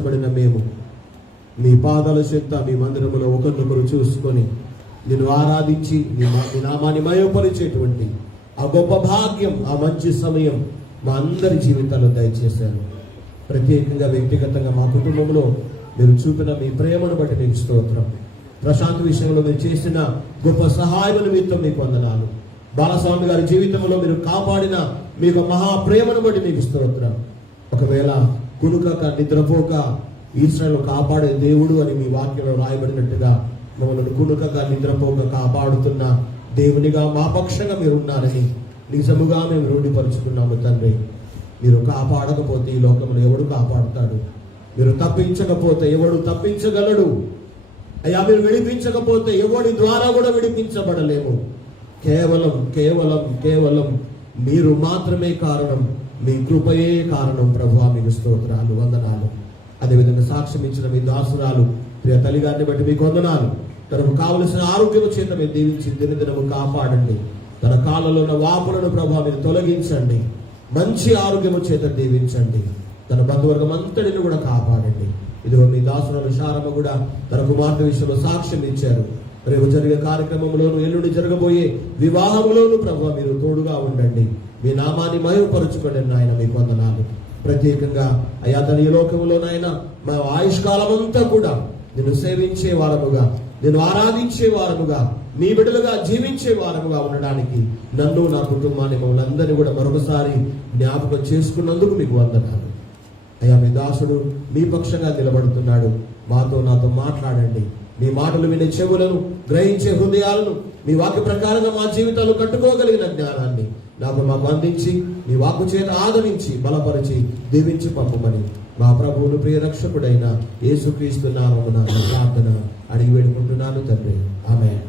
పడిన మేము మీ పాదాల చెంత మీ మందిరములో ఒకరినొకరు చూసుకొని నిన్ను ఆరాధించి నీ నామాన్ని మయోపరిచేటువంటి ఆ గొప్ప భాగ్యం, ఆ మంచి సమయం మా అందరి జీవితాల్లో దయచేశారు. ప్రత్యేకంగా వ్యక్తిగతంగా మా కుటుంబంలో మీరు చూపిన మీ ప్రేమను బట్టి మీకు స్తోత్రం. ప్రశాంత్ విషయంలో మీరు చేసిన గొప్ప సహాయం నిమిత్తం మీకు వందనాలు. బాలస్వామి గారి జీవితంలో మీరు కాపాడిన మీకు మహా ప్రేమను బట్టి మీకు స్తోత్రం. ఒకవేళ కునుకక నిద్రపోక ఈశ్వరులు కాపాడే దేవుడు అని మీ వాక్యంలో రాయబడినట్టుగా మమ్మల్ని కునుకక నిద్రపోక కాపాడుతున్న దేవునిగా మా పక్షంగా మీరు ఉన్నారని నిజముగా మేము రూఢిపరుచుకున్నాము తండ్రి. మీరు కాపాడకపోతే ఈ లోకంలో ఎవడు కాపాడుతాడు? మీరు తప్పించకపోతే ఎవడు తప్పించగలడు? అయ్యా, మీరు విడిపించకపోతే ఎవడి ద్వారా కూడా విడిపించబడలేము. కేవలం కేవలం కేవలం మీరు మాత్రమే కారణం. మీ కృపయే కారణం. ప్రభువా మీకు స్తోత్రాలు, వందనాలు. అదేవిధంగా సాక్ష్యం ఇచ్చిన మీ దాసురాలు ప్రియ తల్లి గారిని బట్టి మీకు వందనాలు. తనకు కావలసిన ఆరోగ్యం చేత మీరు దీవించి దినదినము కాపాడండి. తన కాళ్ళలో ఉన్న వాపులను ప్రభువా మీరు తొలగించండి. మంచి ఆరోగ్యము చేత దీవించండి. తన బంధువర్గం అంతటిని కూడా కాపాడండి. ఇదిగో మీ దాసురాలు శారమ్మ కూడా తన కుమార్తె విషయంలో సాక్ష్యం ఇచ్చారు. రేపు జరిగే కార్యక్రమంలోను, ఎల్లుండి జరగబోయే వివాహంలోను ప్రభువా మీరు తోడుగా ఉండండి. మీ నామాన్ని మహిమపరచుకోండి నాయన. మీకు వందనాలు. ప్రత్యేకంగా అయ్యా తన ఈ లోకంలోనైనా మా ఆయుష్కాలం అంతా కూడా నిన్ను సేవించే వారముగా, నిన్ను ఆరాధించే వారముగా, మీ బిడ్డలుగా జీవించే వారముగా ఉండడానికి నన్ను, నా కుటుంబాన్ని, మమ్మల్ని అందరినీ కూడా మరొకసారి జ్ఞాపకం చేసుకున్నందుకు మీకు వందనాలు. అయ్యా, మీ దాసుడు మీ పక్షంగా నిలబడుతున్నాడు. నాతో మాట్లాడండి. మీ మాటలు వినే చెవులను, గ్రహించే హృదయాలను, మీ వాక్య ప్రకారంగా మా జీవితాలు కట్టుకోగలిగిన జ్ఞానాన్ని మాకు అందించి, మీ వాక్కు చేత ఆదరించి, బలపరిచి, దీవించి పంపమని మా ప్రభువును ప్రియ రక్షకుడైన యేసుక్రీస్తు నామమున ప్రార్థన అడిగి వేడుకుంటున్నాను తండ్రి. ఆమేన్.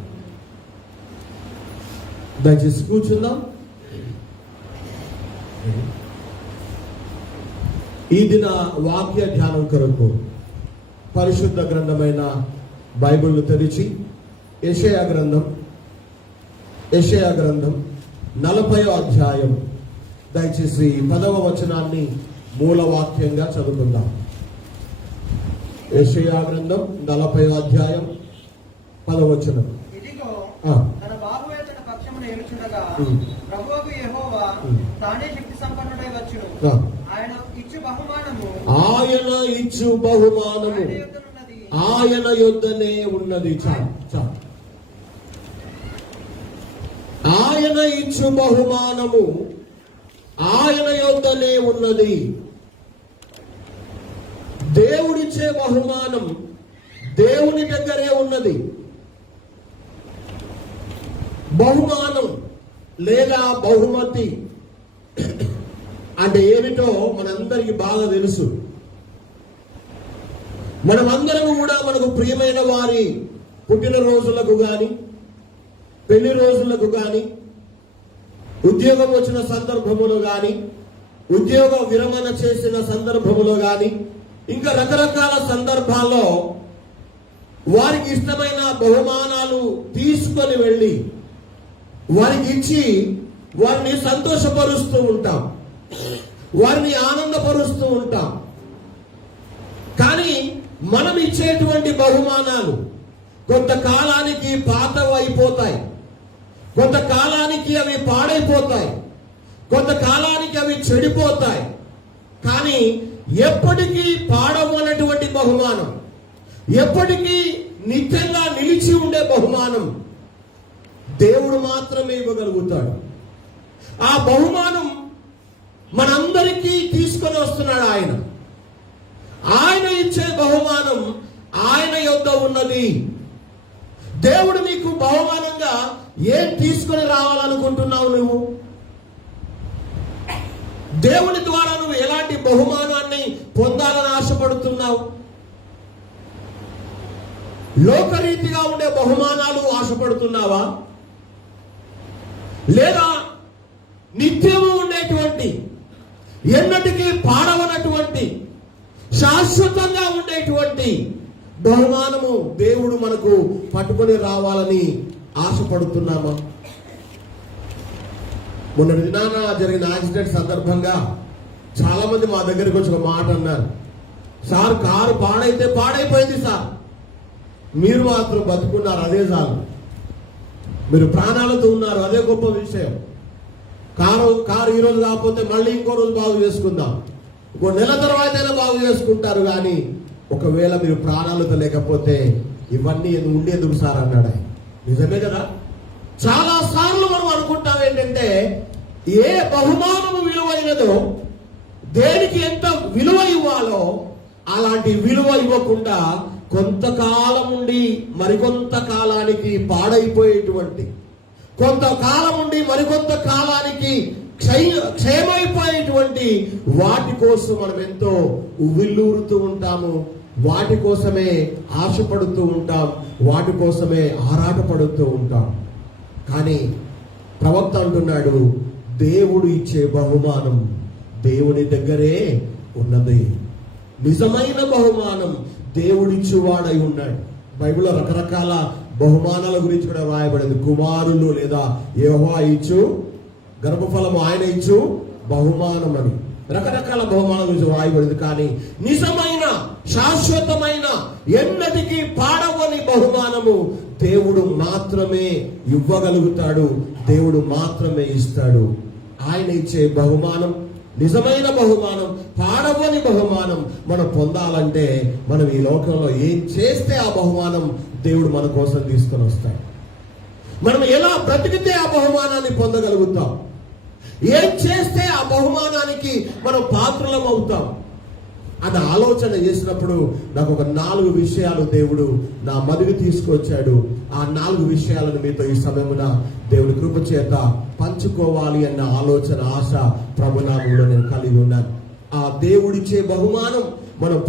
దయచేసి కూర్చుందాం. ఈ దిన వాక్య ధ్యానం కొరకు పరిశుద్ధ గ్రంథమైన బైబిల్ను తెరిచి యెషయా గ్రంథం 40వ అధ్యాయం దయచేసి 10వ వచనాన్ని మూల వాక్యంగా చదువుకుందాం. యెషయా గ్రంథం 40వ అధ్యాయం 10వ వచనం. ఇదిగో తన బాహువే తన పక్షమును ఏలుచుండగా ప్రభువగు యెహోవా తానే శక్తి సంపన్నుడై వచ్చును. ఆయన ఇచ్చు బహుమానము ఆయన యొద్దనే ఉన్నది. ఆయన ఇచ్చు బహుమానము ఆయన యొద్దనే ఉన్నది. దేవుడిచ్చే బహుమానం దేవుని దగ్గరే ఉన్నది. బహుమానం లేదా బహుమతి అంటే ఏమిటో మనందరికీ బాగా తెలుసు. మనమందరం కూడా మనకు ప్రియమైన వారి పుట్టినరోజులకు గాని, పెళ్లి రోజులకు గాని, ఉద్యోగం వచ్చిన సందర్భములో గాని, ఉద్యోగ విరమణ చేసిన సందర్భములో గాని, ఇంకా రకరకాల సందర్భాల్లో వారికి ఇష్టమైన బహుమానాలు తీసుకొని వెళ్ళి వారికి ఇచ్చి వారిని సంతోషపరుస్తూ ఉంటాం, వారిని ఆనందపరుస్తూ ఉంటాం. కానీ మనం ఇచ్చేటువంటి బహుమానాలు కొంతకాలానికి పాతవైపోతాయి, కొంతకాలానికి అవి పాడైపోతాయి, కొంతకాలానికి అవి చెడిపోతాయి. కానీ ఎప్పటికీ పాడవనటువంటి బహుమానం, ఎప్పటికీ నిత్యంగా నిలిచి ఉండే బహుమానం దేవుడు మాత్రమే ఇవ్వగలుగుతాడు. ఆ బహుమానం మనందరికీ తీసుకొని వస్తున్నాడు ఆయన. ఆయన ఇచ్చే బహుమానం ఆయన యొద్ద ఉన్నది. దేవుడు నీకు బహుమానంగా ఏం తీసుకొని రావాలనుకుంటున్నావు? నువ్వు దేవుని ద్వారా నువ్వు ఎలాంటి బహుమానాన్ని పొందాలని ఆశపడుతున్నావు? లోకరీతిగా ఉండే బహుమానాలు ఆశపడుతున్నావా? లేదా నిత్యము ఉండేటువంటి, ఎన్నటికీ పాడవనటువంటి, శాశ్వతంగా ఉండేటువంటి బహుమానము దేవుడు మనకు పట్టుకొని రావాలని ఆశపడుతున్నామా? మొన్నటి దినాన జరిగిన యాక్సిడెంట్ సందర్భంగా చాలా మంది మా దగ్గరికి వచ్చి ఒక మాట అన్నారు. సార్ కారు పాడైతే పాడైపోయింది సార్, మీరు మాత్రం బతుకున్నారు, అదే చాలు. మీరు ప్రాణాలతో ఉన్నారు, అదే గొప్ప విషయం. కారు ఈ రోజు కాకపోతే మళ్ళీ ఇంకో రోజు బాగు చేసుకుందాం, ఇంకో నెల తర్వాత అయినా బాగు చేసుకుంటారు. కానీ ఒకవేళ మీరు ప్రాణాలతో లేకపోతే ఇవన్నీ ఉండేందుకు సార్ అన్నాడు ఆయన. నిజమే కదా. చాలా సార్లు మనం అనుకుంటాం ఏంటంటే ఏ బహుమానము విలువైనదో, దేనికి ఎంత విలువ ఇవ్వాలో అలాంటి విలువ ఇవ్వకుండా కొంతకాలం ఉండి మరికొంత కాలానికి పాడైపోయేటువంటి, కొంతకాలం ఉండి మరికొంత కాలానికి క్షయమైపోయేటువంటి వాటి కోసం మనం ఎంతో ఉవ్విల్లూరుతూ ఉంటాము, వాటి కోసమే ఆశపడుతూ ఉంటాం, వాటి కోసమే ఆరాటపడుతూ ఉంటాం. కానీ ప్రవక్త అంటున్నాడు, దేవుడు ఇచ్చే బహుమానం దేవుని దగ్గరే ఉన్నది. నిజమైన బహుమానం దేవుడిచ్చువాడై ఉన్నాడు. బైబిల్లో రకరకాల బహుమానాల గురించి కూడా రాయబడింది. కుమారులు లేదా యెహోవా ఇచ్చు గర్భఫలము, ఆయన ఇచ్చు బహుమానం అని రకరకాల బహుమానాల గురించి రాయబడింది. కానీ నిజమైన శాశ్వతమైన ఎన్నటికీ పాడవని బహుమానము దేవుడు మాత్రమే ఇవ్వగలుగుతాడు, దేవుడు మాత్రమే ఇస్తాడు. ఆయన ఇచ్చే బహుమానం నిజమైన బహుమానం, పాడవని బహుమానం మనం పొందాలంటే మనం ఈ లోకంలో ఏం చేస్తే ఆ బహుమానం దేవుడు మన కోసం తీసుకొని వస్తాడు. మనం ఎలా బ్రతికితే ఆ బహుమానాన్ని పొందగలుగుతాం, ఏం చేస్తే ఆ బహుమానానికి మనం పాత్రలం అవుతాం అన్న ఆలోచన చేసినప్పుడు నాకు ఒక 4 విషయాలు దేవుడు నా మదికి తీసుకొచ్చాడు. ఆ 4 విషయాలను మీతో ఈ సమయమున దేవుని కృప చేత పంచుకోవాలి అన్న ఆలోచన, ఆశ ప్రభునామంలో నేను కలిగి ఉన్నాను. ఆ దేవుడిచ్చే బహుమానం మనం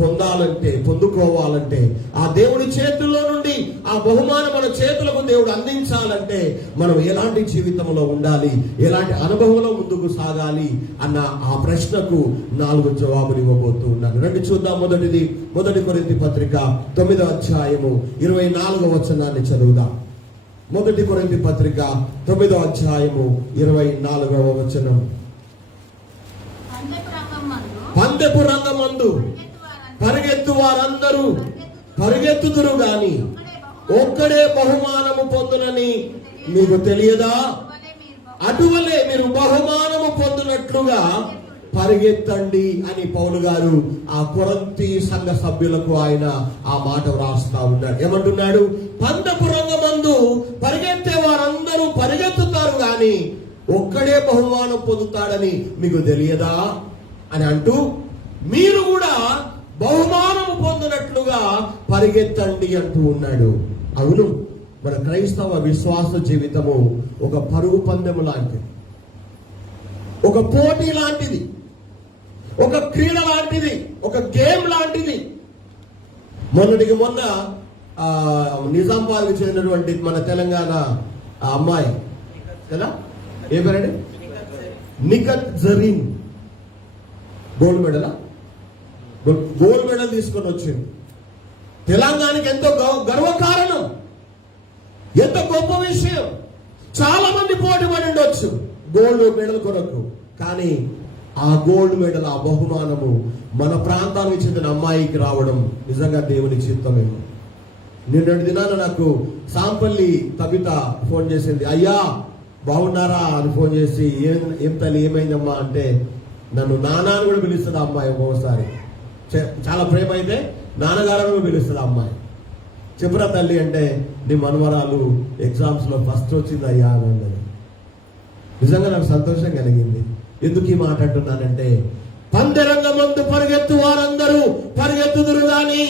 పొందుకోవాలంటే, ఆ దేవుడి చేతుల్లో నుండి ఆ బహుమానం మన చేతులకు దేవుడు అందించాలంటే మనం ఎలాంటి జీవితంలో ఉండాలి, ఎలాంటి అనుభవంలో ముందుకు సాగాలి అన్న ఆ ప్రశ్నకు 4 జవాబులు ఇవ్వబోతూ ఉన్నాను. రండి చూద్దాం. మొదటి కొరింథీ పత్రిక 9వ అధ్యాయము 24వ వచనాన్ని చదువుదాం. మొదటి కొరింథీ పత్రిక 9వ అధ్యాయము 24వ వచనం. పందెపు రంగమందు పరిగెత్తు వారందరూ పరిగెత్తుదురు గాని ఒక్కడే బహుమానము పొందునని మీకు తెలియదా? అటువలే మీరు బహుమానము పొందినట్లుగా పరిగెత్తండి అని పౌలు గారు ఆ కొరింథీ సంఘ సభ్యులకు ఆయన ఆ మాట వ్రాస్తా ఉన్నాడు. ఏమంటున్నాడు? పందెపు రంగమందు పరిగెత్తే వారందరూ పరిగెత్తుతారు గాని ఒక్కడే బహుమానం పొందుతాడని మీకు తెలియదా అని అంటూ, మీరు కూడా బహుమానము పొందినట్లుగా పరిగెత్తండి అంటూ ఉన్నాడు. అవును, మన క్రైస్తవ విశ్వాస జీవితము ఒక పరుగు పందెము లాంటిది, ఒక పోటీ లాంటిది, ఒక క్రీడ లాంటిది, ఒక గేమ్ లాంటిది. మొన్నటికి మొన్న నిజామాబాద్కి చెందినటువంటి మన తెలంగాణ అమ్మాయి కదా, ఏ పేరండి, నిఖత్ జరీన్ గోల్డ్ మెడల్ తీసుకొని వచ్చింది. తెలంగాణకి ఎంతో గర్వకారణం, ఎంతో గొప్ప విషయం. చాలా మంది పోటీ పడి ఉండొచ్చు గోల్డ్ మెడల్ కొరకు, కానీ ఆ గోల్డ్ మెడల్, ఆ బహుమానము మన ప్రాంతానికి చెందిన అమ్మాయికి రావడం నిజంగా దేవుని చిత్తమేమో. నిన్నటి దినాన నాకు సాంపల్లి కవిత ఫోన్ చేసింది. అయ్యా బాగున్నారా అని ఫోన్ చేసి, ఏం తల్లి ఏమైందమ్మా అంటే, నన్ను నాన్న అని కూడా పిలుస్తుంది ఆ అమ్మాయి. ఒక్కొక్కసారి చాలా ప్రేమ అయితే నాన్నగారని కూడా పిలుస్తుంది ఆ అమ్మాయి. చెప్పురా తల్లి అంటే, నీ మనవరాలు ఎగ్జామ్స్ లో ఫస్ట్ వచ్చింది అయ్యా అని. నిజంగా నాకు సంతోషం కలిగింది. ఎందుకు ఈ మాట అంటున్నానంటే, పందెరంగమందు పరిగెత్తు వారందరూ పరిగెత్తుదురు గాని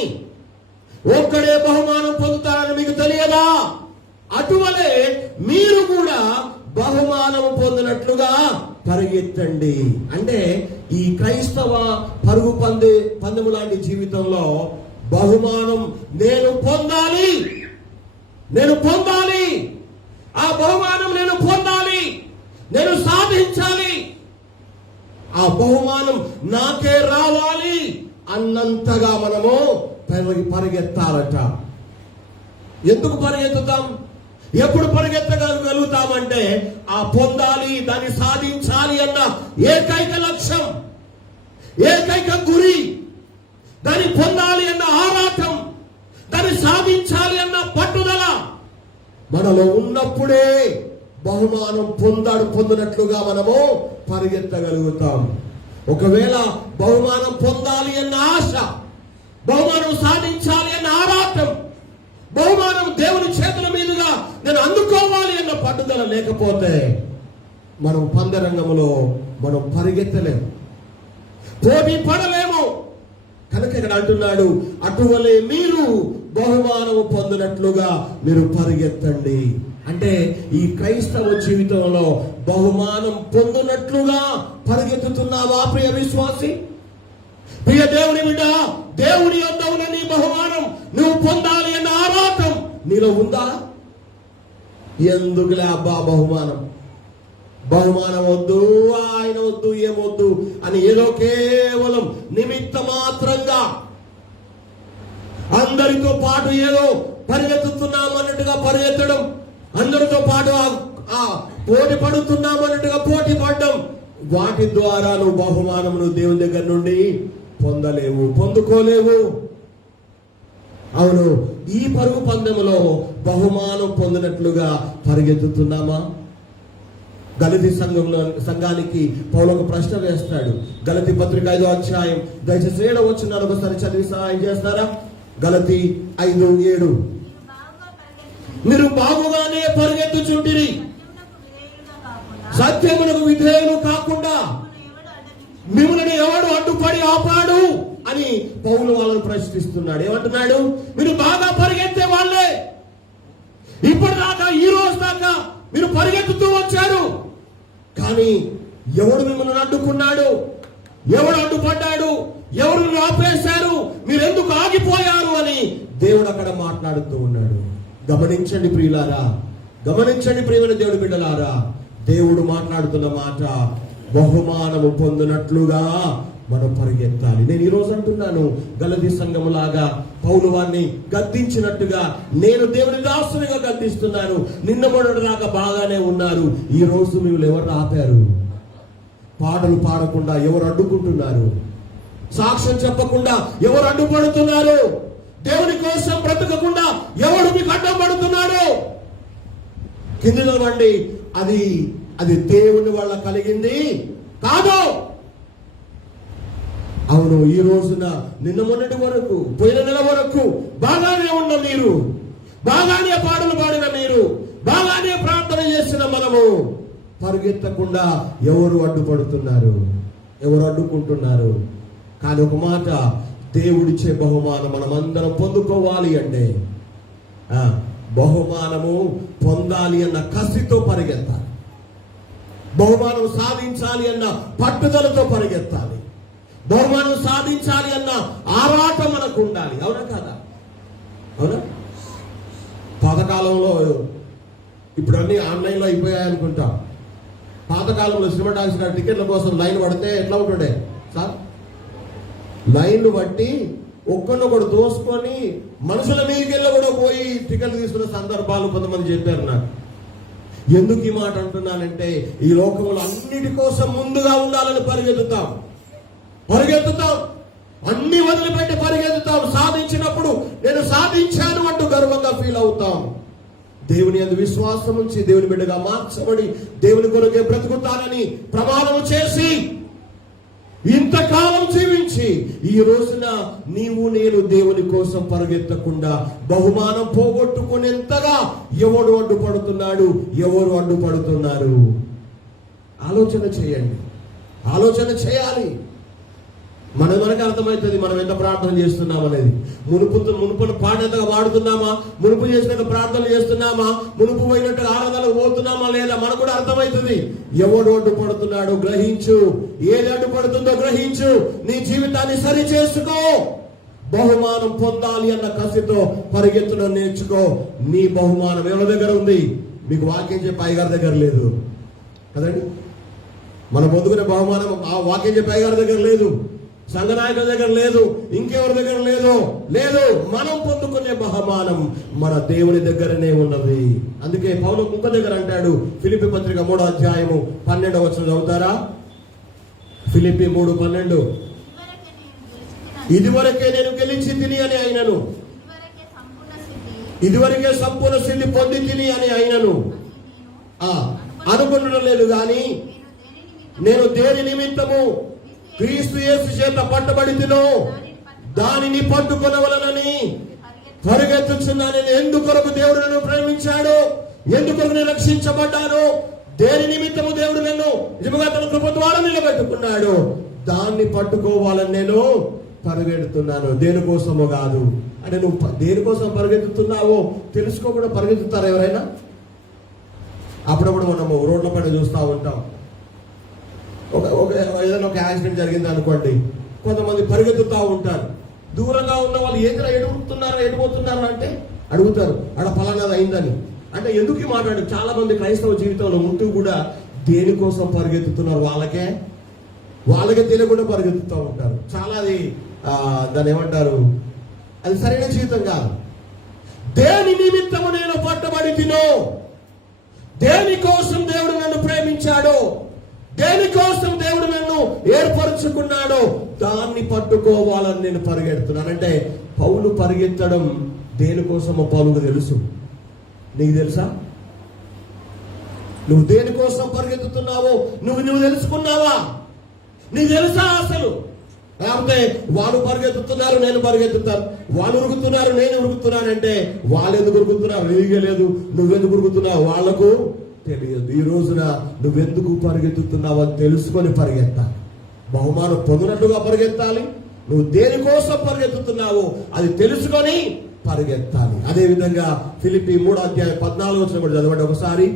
ఒక్కడే బహుమానం పొందుతారని మీకు తెలియదా? అటువలే మీరు కూడా బహుమానం పొందినట్లుగా పరిగెత్తండి. అంటే ఈ క్రైస్తవ పరుగు పందెము లాంటి జీవితంలో బహుమానం నేను పొందాలి, ఆ బహుమానం నేను పొందాలి, నేను సాధించాలి, ఆ బహుమానం నాకే రావాలి అన్నంతగా మనము పరిగెత్తాలట. ఎందుకు పరిగెత్తుతాం? ఎప్పుడు పరిగెత్తగలుగుతామంటే ఆ పొందాలి, దాన్ని సాధించాలి అన్న ఏకైక లక్ష్యం, ఏకైక గురి, దాన్ని పొందాలి అన్న ఆరాటం, దాన్ని సాధించాలి అన్న పట్టుదల మనలో ఉన్నప్పుడే బహుమానం పొందినట్లుగా మనము పరిగెత్తగలుగుతాం. ఒకవేళ బహుమానం పొందాలి అన్న ఆశ, బహుమానం సాధించాలి అన్న ఆరాటం, బహుమానం దేవుని చేతుల మీదుగా నేను అందుకోవాలి అన్న పట్టుదల లేకపోతే మనం పందరంగంలో మనం పరిగెత్తలేము, పోటీ పడలేము. కనుక ఇక్కడ అంటున్నాడు, అటువలే మీరు బహుమానము పొందినట్లుగా మీరు పరిగెత్తండి. అంటే ఈ క్రైస్తవ జీవితంలో బహుమానం పొందినట్లుగా పరిగెత్తుతున్నావా ప్రియ విశ్వాసి? ప్రియ దేవుని బిడ్డ, దేవుని యొద్ద ఉన్న నీ బహుమానం నువ్వు పొందాలి అన్న ఆరాటం నీలో ఉందా? ఎందుకులే అబ్బా బహుమానం వద్దు, ఆయన వద్దు, ఏమొద్దు అని ఏదో కేవలం నిమిత్త మాత్రంగా అందరితో పాటు ఏదో పరిగెత్తుతున్నాం అన్నట్టుగా పరిగెత్తడం, అందరితో పాటు పోటీ పడుతున్నాం అన్నట్టుగా పోటీ పడడం, వాటి ద్వారా నువ్వు బహుమానమును దేవుని దగ్గర నుండి పొందలేవు, పొందుకోలేవు. అవును, ఈ పరుగు పందెములో బహుమానం పొందినట్లుగా పరిగెత్తుతున్నామా? గలతీ సంఘానికి పౌలు ఒక ప్రశ్న వేస్తాడు. గలతీ పత్రిక 5వ అధ్యాయం దయచేసి 7వ వచనాన్ని ఒకసారి చదివి సహాయం చేస్తారా? గలతీ 5:7. మీరు బాగుగానే పరిగెత్తుచుంటిరి, సత్యమునకు విధేయులు కాకుండా మిమ్మల్ని ఎవడు అడ్డుపడి ఆపాడు అని పౌలు వాళ్ళని ప్రశ్నిస్తున్నాడు. ఏమంటున్నాడు? మీరు బాగా పరిగెత్తే వాళ్ళే, ఇప్పటిదాకా ఈ రోజు దాకా మీరు పరిగెత్తుతూ వచ్చారు, కానీ ఎవడు మిమ్మల్ని అడ్డుకున్నాడు? ఎవడు అడ్డుపడ్డాడు? ఎవరు ఆపేశారు? మీరెందుకు ఆగిపోయారు అని దేవుడు అక్కడ మాట్లాడుతూ ఉన్నాడు. గమనించండి ప్రియులారా, గమనించండి ప్రియమైన దేవుడి బిడ్డలారా, దేవుడు మాట్లాడుతున్న మాట బహుమానము పొందినట్లుగా మనం పరిగెత్తాలి. నేను ఈ రోజు అంటున్నాను, గలతీ సంఘములాగా పౌలు వారిని గద్దించినట్టుగా నేను దేవుని దాసునిగా గద్దిస్తున్నాను. నిన్న మొన్నటి దాకా బాగానే ఉన్నారు, ఈ రోజు మీరు ఎవరు ఆపారు? పాటలు పాడకుండా ఎవరు అడ్డుకుంటున్నారు? సాక్ష్యం చెప్పకుండా ఎవరు అడ్డుపడుతున్నారు? దేవుని కోసం బ్రతకకుండా ఎవరు మీకు అడ్డం పడుతున్నారు? కింద నిలవండి. అది దేవుని వల్ల కలిగింది కాదు. అవును, ఈ రోజున నిన్న మొన్నటి వరకు, పోయిన నెల వరకు బాగానే ఉన్న మీరు, బాగానే పాటలు పాడిన మీరు, బాగానే ప్రార్థన చేసిన మనము పరిగెత్తకుండా ఎవరు అడ్డుపడుతున్నారు? ఎవరు అడ్డుకుంటున్నారు? కానీ ఒక మాట, దేవుడిచ్చే బహుమానం మనమందరం పొందుకోవాలి అంటే బహుమానము పొందాలి అన్న కసితో పరిగెత్తాలి, బహుమానం సాధించాలి అన్న పట్టుదలతో పరిగెత్తాలి, బహుమానం సాధించాలి అన్న ఆరాటం మనకు ఉండాలి. అవునా కాదా? అవునా? పాతకాలంలో, ఇప్పుడు అన్ని ఆన్లైన్లో అయిపోయాయి అనుకుంటా. పాతకాలంలో సినిమా టాక్సీ టికెట్ల కోసం లైన్ పడితే ఎట్లా ఉంటుండే సార్? లైన్లు బట్టి ఒక్కడొకడు దోసుకొని మనుషుల మీదకెళ్ళి కూడా పోయి టికెట్లు తీసుకున్న సందర్భాలు కొంతమంది చెప్పారు నాకు. ఎందుకు ఈ మాట అంటున్నానంటే, ఈ లోకంలో అన్నిటి కోసం ముందుగా ఉండాలని పరిగెత్తుతాం, అన్ని వదిలిపెట్టి పరిగెత్తుతాం. సాధించినప్పుడు నేను సాధించాను అంటూ గర్వంగా ఫీల్ అవుతాం. దేవుని యందు విశ్వాసం ఉంచి దేవుని బిడ్డగా మార్చబడి దేవుని కొరకే బ్రతుకుతానని ప్రమాణం చేసి ఇంతకాలం జీవించి ఈ రోజున నీవు నేను దేవుని కోసం పరిగెత్తకుండా బహుమానం పోగొట్టుకునేంతగా ఎవడు అడ్డుపడుతున్నాడు? ఎవరు అడ్డుపడుతున్నారు? ఆలోచన చేయండి, ఆలోచన చేయాలి. మనకు అర్థమవుతుంది మనం ఎంత ప్రార్థన చేస్తున్నాం అనేది. మునుపు పాడినట్టుగా వాడుతున్నామా? మునుపు చేసినట్టు ప్రార్థనలు చేస్తున్నామా? మునుపు పోయినట్టుగా ఆరాధనలకు పోతున్నామా లేదా? మనకు కూడా అర్థమవుతుంది. ఎవడు అడ్డుపడుతున్నాడు గ్రహించు. ఏది అడ్డుపడుతుందో గ్రహించు. నీ జీవితాన్ని సరి చేసుకో. బహుమానం పొందాలి అన్న కసితో పరిగెత్తడం నేర్చుకో. నీ బహుమానం ఎవరి దగ్గర ఉంది? మీకు వాక్యం చెప్పే అయ్యగారి దగ్గర లేదు కదండి. మనం పొందుకునే బహుమానం ఆ వాక్యం చెప్పే అయ్యగారి దగ్గర లేదు, సంఘ నాయకుల దగ్గర లేదు, ఇంకెవరి దగ్గర లేదు. మనం పొందుకునే బహుమానం మన దేవుని దగ్గరనే ఉన్నది. అందుకే పౌలు ఇంకో దగ్గర అంటాడు, ఫిలిప్పీ పత్రిక 3వ అధ్యాయము 12వ వచనం చదువుతారా? ఫిలిప్పీ 3:12. ఇదివరకే నేను గెలిచి తిని అని అయినను, ఇదివరకే సంపూర్ణ సిద్ధి పొంది తిని అని అయినను అనుకుంటడం లేదు. గాని నేను దేని నిమిత్తము క్రీస్తు యేసు చేత పట్టబడి తినో దానిని పట్టుకొనవలనని పరిగెత్తుచున్నాను. నేను ఎందుకొరకు దేవుడు నన్ను ప్రేమించాడు, ఎందుకొరకు నేను రక్షించబడ్డాను, దేని నిమిత్తము దేవుడు నన్ను నిజంగా తన కృప ద్వారా నిలబెట్టుకున్నాడు, దాన్ని పట్టుకోవాలని నేను పరిగెడుతున్నాను. దేనికోసమో కాదు. అంటే నువ్వు దేనికోసం పరిగెత్తుతున్నావో తెలుసుకోకుండా పరిగెత్తుతారు ఎవరైనా? అప్పుడప్పుడు మనము రోడ్ల పైన చూస్తూ ఉంటాం. ఏదైనా ఒక యాక్సిడెంట్ జరిగింది అనుకోండి, కొంతమంది పరిగెత్తుతూ ఉంటారు. దూరంగా ఉన్న వాళ్ళు ఏదైనా ఎడిపోతున్నారా అంటే అడుగుతారు, అక్కడ ఫలానాది అయిందని. అంటే ఎందుకు ఈ మాట్లాడు? చాలా మంది క్రైస్తవ జీవితంలో ఉంటూ కూడా దేనికోసం పరిగెత్తుతున్నారు వాళ్ళకే తెలియకుండా పరిగెత్తుతూ ఉంటారు. చాలా దాన్ని ఏమంటారు, అది సరైన జీవితం కాదు. దేని నిమిత్తము నేను పట్టబడి తినో, దేనికోసం దేవుడు నన్ను ప్రేమించాడో, దేనికోసం దేవుడు నన్ను ఏర్పరచుకున్నాడో దాన్ని పట్టుకోవాలని నేను పరిగెడుతున్నాను. అంటే పౌలు పరిగెత్తడం దేనికోసమో పౌలుకు తెలుసు. నీకు తెలుసా? నువ్వు దేనికోసం పరిగెత్తుతున్నావో నువ్వు తెలుసుకున్నావా? నీకు తెలుసా అసలు? లేకపోతే వాళ్ళు పరిగెత్తుతున్నారు, నేను పరిగెత్తుతాను, వాళ్ళు ఉరుకుతున్నారు, నేను ఉరుకుతున్నానంటే వాళ్ళు ఎందుకు ఉరుకుతున్నారు తెలియలేదు, నువ్వెందుకు ఉరుకుతున్నావు వాళ్లకు తెలియదు. ఈ రోజున నువ్వెందుకు పరిగెత్తుతున్నావో తెలుసుకొని పరిగెత్తాలి. బహుమానం పొందినట్లుగా పరిగెత్తాలి. నువ్వు దేనికోసం పరిగెత్తుతున్నావో అది తెలుసుకొని పరిగెత్తాలి. అదే విధంగా ఫిలిప్పీ 3:14 కూడా చదవండి ఒకసారి.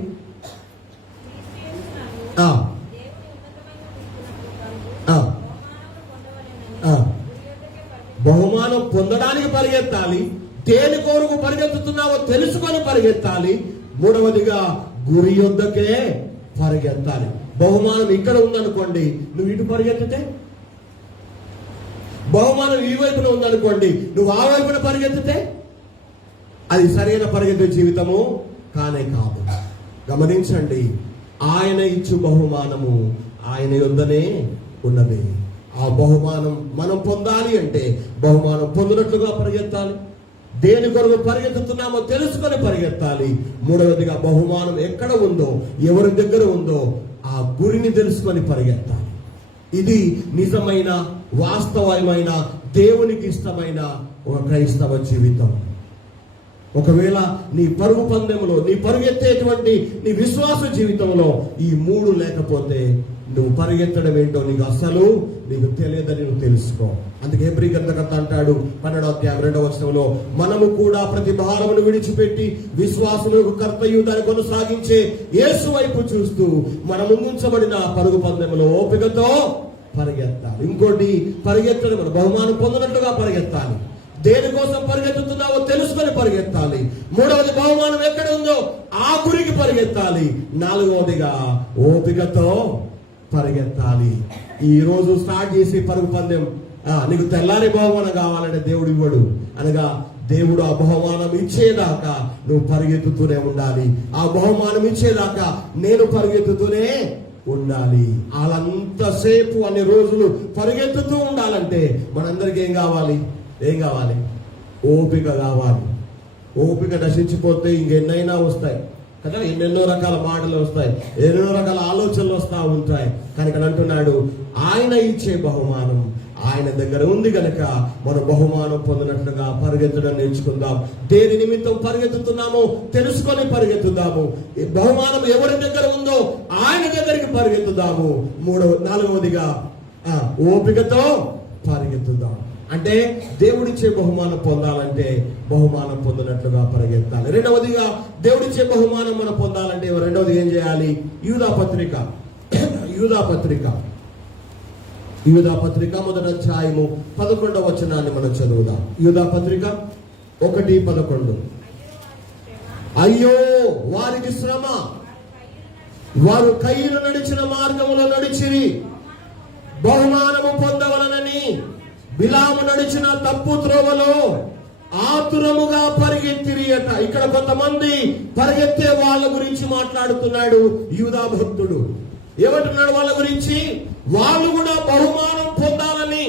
బహుమానం పొందడానికి పరిగెత్తాలి. దేని కొరకు పరిగెత్తుతున్నావో తెలుసుకొని పరిగెత్తాలి. మూడవదిగా గురి యొద్దకే పరిగెత్తాలి. బహుమానం ఇక్కడ ఉందనుకోండి, నువ్వు ఇటు పరిగెత్తితే, బహుమానం ఈ వైపున ఉందనుకోండి, నువ్వు ఆ వైపున పరిగెత్తితే అది సరైన పరిగెత్తే జీవితము కానే కాదు. గమనించండి, ఆయన ఇచ్చు బహుమానము ఆయన యొద్దనే ఉన్నది. ఆ బహుమానం మనం పొందాలి అంటే బహుమానం పొందినట్లుగా పరిగెత్తాలి. దేని కొరకు పరిగెత్తుతున్నామో తెలుసుకొని పరిగెత్తాలి. మూడవదిగా బహుమానం ఎక్కడ ఉందో, ఎవరి దగ్గర ఉందో ఆ గురిని తెలుసుకొని పరిగెత్తాలి. ఇది నిజమైన వాస్తవమైన దేవునికి ఇష్టమైన ఒక క్రైస్తవ జీవితం. ఒకవేళ నీ పరుగు పందెంలో, నీ పరుగెత్తేటువంటి నీ విశ్వాస జీవితంలో ఈ మూడు లేకపోతే నువ్వు పరిగెత్తడం ఏంటో నీకు తెలియదని నువ్వు తెలుసుకో. అందుకే హెబ్రీ గ్రంథకర్త అంటాడు 12:2 మనము కూడా ప్రతి భారమును విడిచిపెట్టి విశ్వాసములకు కర్తయు దాన్ని కొనసాగించే యేసు వైపు చూస్తూ మన ముందుంచబడిన పరుగు పందెంలో ఓపికతో పరిగెత్తాలి. ఇంకోటి, పరిగెత్తడం బహుమానం పొందినట్లుగా పరిగెత్తాలి. దేనికోసం పరిగెత్తుతున్నావో తెలుసుకొని పరిగెత్తాలి. మూడవది, బహుమానం ఎక్కడ ఉందో ఆ గురికి పరిగెత్తాలి. నాలుగవదిగా ఓపికతో పరిగెత్తాలి. ఈ రోజు స్టార్ట్ చేసి పరుగు పందెం, నీకు తెల్లారి బహుమానం కావాలంటే దేవుడు ఇవ్వడు. అనగా దేవుడు ఆ బహుమానం ఇచ్చేదాకా నువ్వు పరిగెత్తుతూనే ఉండాలి. ఆ బహుమానం ఇచ్చేదాకా నేను పరిగెత్తుతూనే ఉండాలి. వాళ్ళంతసేపు అన్ని రోజులు పరిగెత్తుతూ ఉండాలంటే మనందరికీ ఏం కావాలి? ఓపిక కావాలి. ఓపిక నశించిపోతే ఇంకెన్నైనా వస్తాయి కదా, ఎన్నెన్నో రకాల మాటలు వస్తాయి, ఎన్నెన్నో రకాల ఆలోచనలు వస్తూ ఉంటాయి. కానీ ఇక్కడ అంటున్నాడు, ఆయన ఇచ్చే బహుమానం ఆయన దగ్గర ఉంది గనక మనం బహుమానం పొందినట్లుగా పరిగెత్తడం నేర్చుకుందాం. దేని నిమిత్తం పరిగెత్తుతున్నామో తెలుసుకొని పరిగెత్తుదాము. బహుమానం ఎవరి దగ్గర ఉందో ఆయన దగ్గరికి పరిగెత్తుదాము. నాలుగవదిగా ఓపికతో పరిగెత్తుదాం. అంటే దేవుడిచ్చే బహుమానం పొందాలంటే బహుమానం పొందినట్లుగా పరిగెత్తాలి. రెండవదిగా దేవుడిచ్చే బహుమానం మనం పొందాలంటే రెండవది ఏం చేయాలి? యూదా పత్రిక 1:11 మనం చదువుదాం. యూదా పత్రిక 1:11. అయ్యో వారికి శ్రమ, వారు కయ్యను నడిచిన మార్గములో నడిచిరి, బహుమానము పొందవలనని బిలాము నడిచిన తప్పు త్రోవలో ఆతురముగా పరిగెత్తిరి అట. ఇక్కడ కొంతమంది పరిగెత్తే వాళ్ళ గురించి మాట్లాడుతున్నాడు యూదా భక్తుడు. ఏమంటున్నాడు వాళ్ళ గురించి? వాళ్ళు కూడా బహుమానం పొందాలని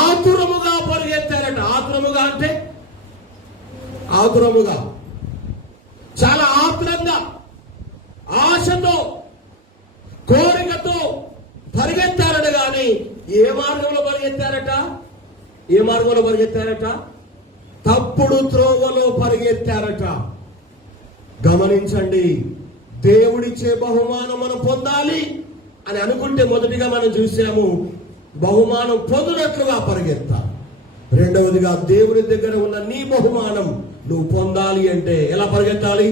ఆతురముగా పరిగెత్తారట. ఆతురముగా అంటే ఆతురముగా, చాలా ఆత్రంగా, ఆశతో, కోరికతో పరిగెత్తారట. కానీ ఏ మార్గంలో పరిగెత్తారట? ఏ మార్గంలో పరిగెత్తారట? తప్పుడు త్రోవలో పరిగెత్తారట. గమనించండి, దేవుడిచ్చే బహుమానం మనం పొందాలి అని అనుకుంటే మొదటిగా మనం చూసాము, బహుమానం పొందినట్లుగా పరిగెత్తాలి. రెండవదిగా దేవుని దగ్గర ఉన్న నీ బహుమానం నువ్వు పొందాలి అంటే ఎలా పరిగెత్తాలి?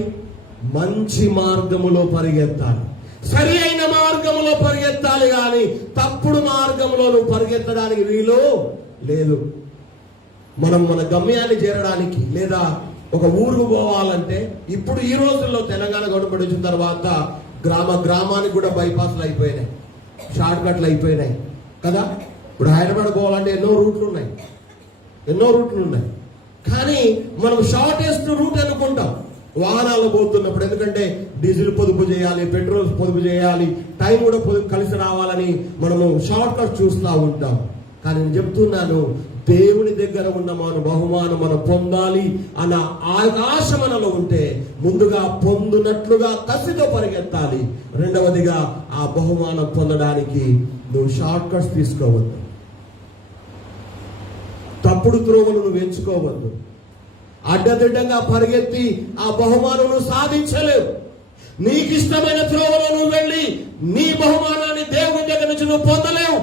మంచి మార్గములో పరిగెత్తాలి, సరి అయిన మార్గములో పరిగెత్తాలి. కానీ తప్పుడు మార్గంలో నువ్వు పరిగెత్తడానికి వీలు లేదు. మనం మన గమ్యాన్ని చేరడానికి లేదా ఒక ఊరుకు పోవాలంటే, ఇప్పుడు ఈ రోజుల్లో తెలంగాణ గవర్నమెంట్ వచ్చిన తర్వాత గ్రామానికి కూడా బైపాస్లు అయిపోయినాయి, షార్ట్ కట్లు అయిపోయినాయి కదా. ఇప్పుడు హైదరాబాద్ పోవాలంటే ఎన్నో రూట్లు ఉన్నాయి. కానీ మనం షార్టెస్ట్ రూట్ అనుకుంటాం వాహనాలు పోతున్నప్పుడు. ఎందుకంటే డీజిల్ పొదుపు చేయాలి, పెట్రోల్ పొదుపు చేయాలి, టైం కూడా కలిసి రావాలని మనము షార్ట్ కట్ చూస్తూ ఉంటాం. కానీ నేను చెప్తున్నాను, దేవుని దగ్గర ఉన్న మన బహుమానం మనం పొందాలి అన్న ఆకాశ మనలో ఉంటే ముందుగా పొందునట్లుగా కసితో పరిగెత్తాలి. రెండవదిగా ఆ బహుమానం పొందడానికి నువ్వు షార్ట్ కట్స్ తీసుకోవద్దు, తప్పుడు త్రోవలు నువ్వు ఎంచుకోవద్దు. అడ్డదిడ్డంగా పరిగెత్తి ఆ బహుమానం సాధించలేవు. నీకు ఇష్టమైన త్రోవలో నువ్వు వెళ్ళి నీ బహుమానాన్ని దేవుని దగ్గర నుంచి నువ్వు పొందలేవు,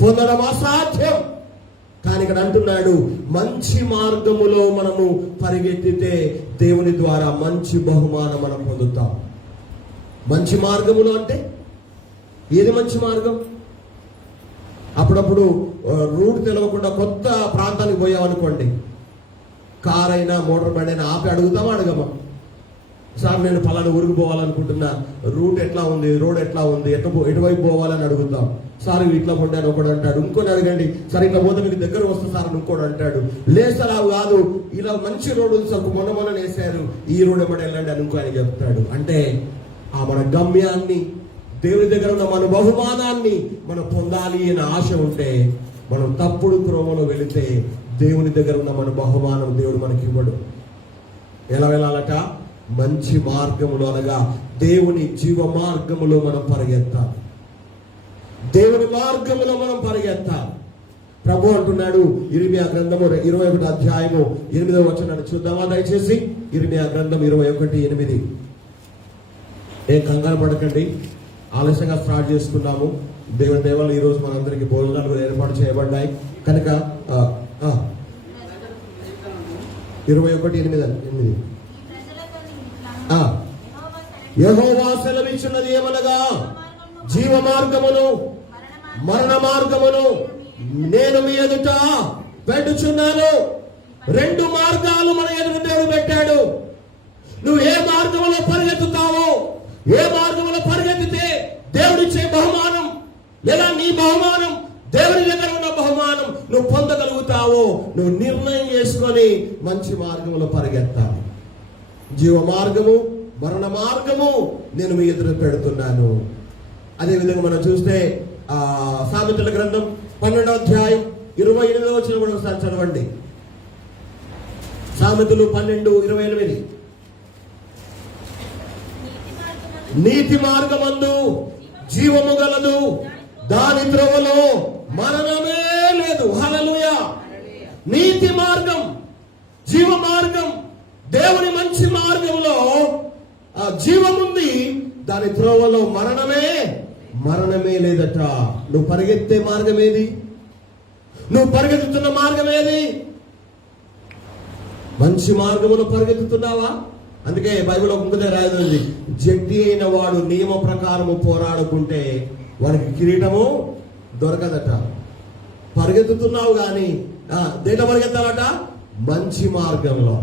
పొందడం అసాధ్యం. కానీ ఇక్కడ అంటున్నాడు, మంచి మార్గములో మనము పరిగెత్తితే దేవుని ద్వారా మంచి బహుమానం మనం పొందుతాం. మంచి మార్గములో అంటే ఏది మంచి మార్గం? అప్పుడప్పుడు రూట్ తెలవకుండా కొత్త ప్రాంతానికి పోయామనుకోండి, కార్ అయినా మోటార్ బండి అయినా ఆపి అడుగుతామా అడగమా? సార్ నేను పలానా ఊరికి పోవాలనుకుంటున్నా, రూట్ ఎట్లా ఉంది, రోడ్ ఎట్లా ఉంది, ఎటువైపు పోవాలని అడుగుతాం. సార్ ఇట్లా పొండాను ఒకడు అంటాడు, ఇంకొని అడగండి, సరే ఇట్లా పోతే మీకు దగ్గర వస్తే సార్ ఇంకోటి అంటాడు. లేదు సార్ అవి కాదు, ఇలా మంచి రోడ్డు ఉంది సార్, మొన్న వేసారు, ఈ రోడ్ ఎమ్మడి వెళ్ళండి అని ఇంకో ఆయన చెప్తాడు. అంటే ఆ మన గమ్యాన్ని, దేవుని దగ్గర ఉన్న మన బహుమానాన్ని మనం పొందాలి అనే ఆశ ఉంటే మనం తప్పుడు క్రమంలో వెళితే దేవుని దగ్గర ఉన్న మన బహుమానం దేవుడు మనకి ఇవ్వడు. ఎలా వెళ్ళాలట? మంచి మార్గములో, అనగా దేవుని జీవ మార్గములో మనం పరిగెత్తాలి, దేవుని మార్గములో మనం పరిగెత్తాలి. ప్రభు అంటున్నాడు, ఇర్మియా గ్రంథము 21 అధ్యాయము 8వ వచనాన్ని చూద్దామా దయచేసి? ఇర్మియా గ్రంథం 21:8. ఏం కంగారు పడకండి, ఆలస్యంగా స్టార్ట్ చేసుకున్నాము. దేవుని దేవాలు ఈ రోజు మనందరికీ భోజనాలు ఏర్పాటు చేయబడ్డాయి కనుక 21:8 యెహోవా సెలవిచ్చినది ఏమనగా, జీవ మార్గమును మరణ మార్గమును నేను మీ ఎదుట పెట్టుచున్నాను. 2 మార్గాలు మన ఎదుట దేవుడు పెట్టాడు. నువ్వు ఏ మార్గంలో పరిగెత్తుతావో, ఏ మార్గంలో పరిగెత్తితే దేవుడిచ్చే బహుమానం లేదా నీ బహుమానం, దేవుని దగ్గర ఉన్న బహుమానం నువ్వు పొందగలుగుతావో నువ్వు నిర్ణయం చేసుకొని మంచి మార్గంలో పరిగెత్తాలి. జీవ మార్గము మరణ మార్గము నేను మీ ఎదురు పెడుతున్నాను. అదేవిధంగా మనం చూస్తే సామెతల గ్రంథం 12వ అధ్యాయం 28వ వచనం కూడా ఒకసారి చదవండి. సామెతలు 12:28. నీతి మార్గమందు జీవము గలదు, దాని త్రోవలో మరణమే లేదు. హల్లెలూయా. నీతి మార్గం, జీవ మార్గం, దేవుని మంచి మార్గంలో జీవముంది, దాని త్రోవలో మరణమే లేదట. నువ్వు పరిగెత్తే మార్గం ఏది? నువ్వు పరిగెత్తుతున్న మార్గం ఏది? మంచి మార్గములో పరిగెత్తుతున్నావా? అందుకే బైబిల్ ముందే రాయదండి, జడ్డి అయిన వాడు నియమ ప్రకారము పోరాడుకుంటే వానికి కిరీటము దొరకదట. పరిగెత్తుతున్నావు కానీ దేంట్లో పరిగెత్తాలట? మంచి మార్గంలో.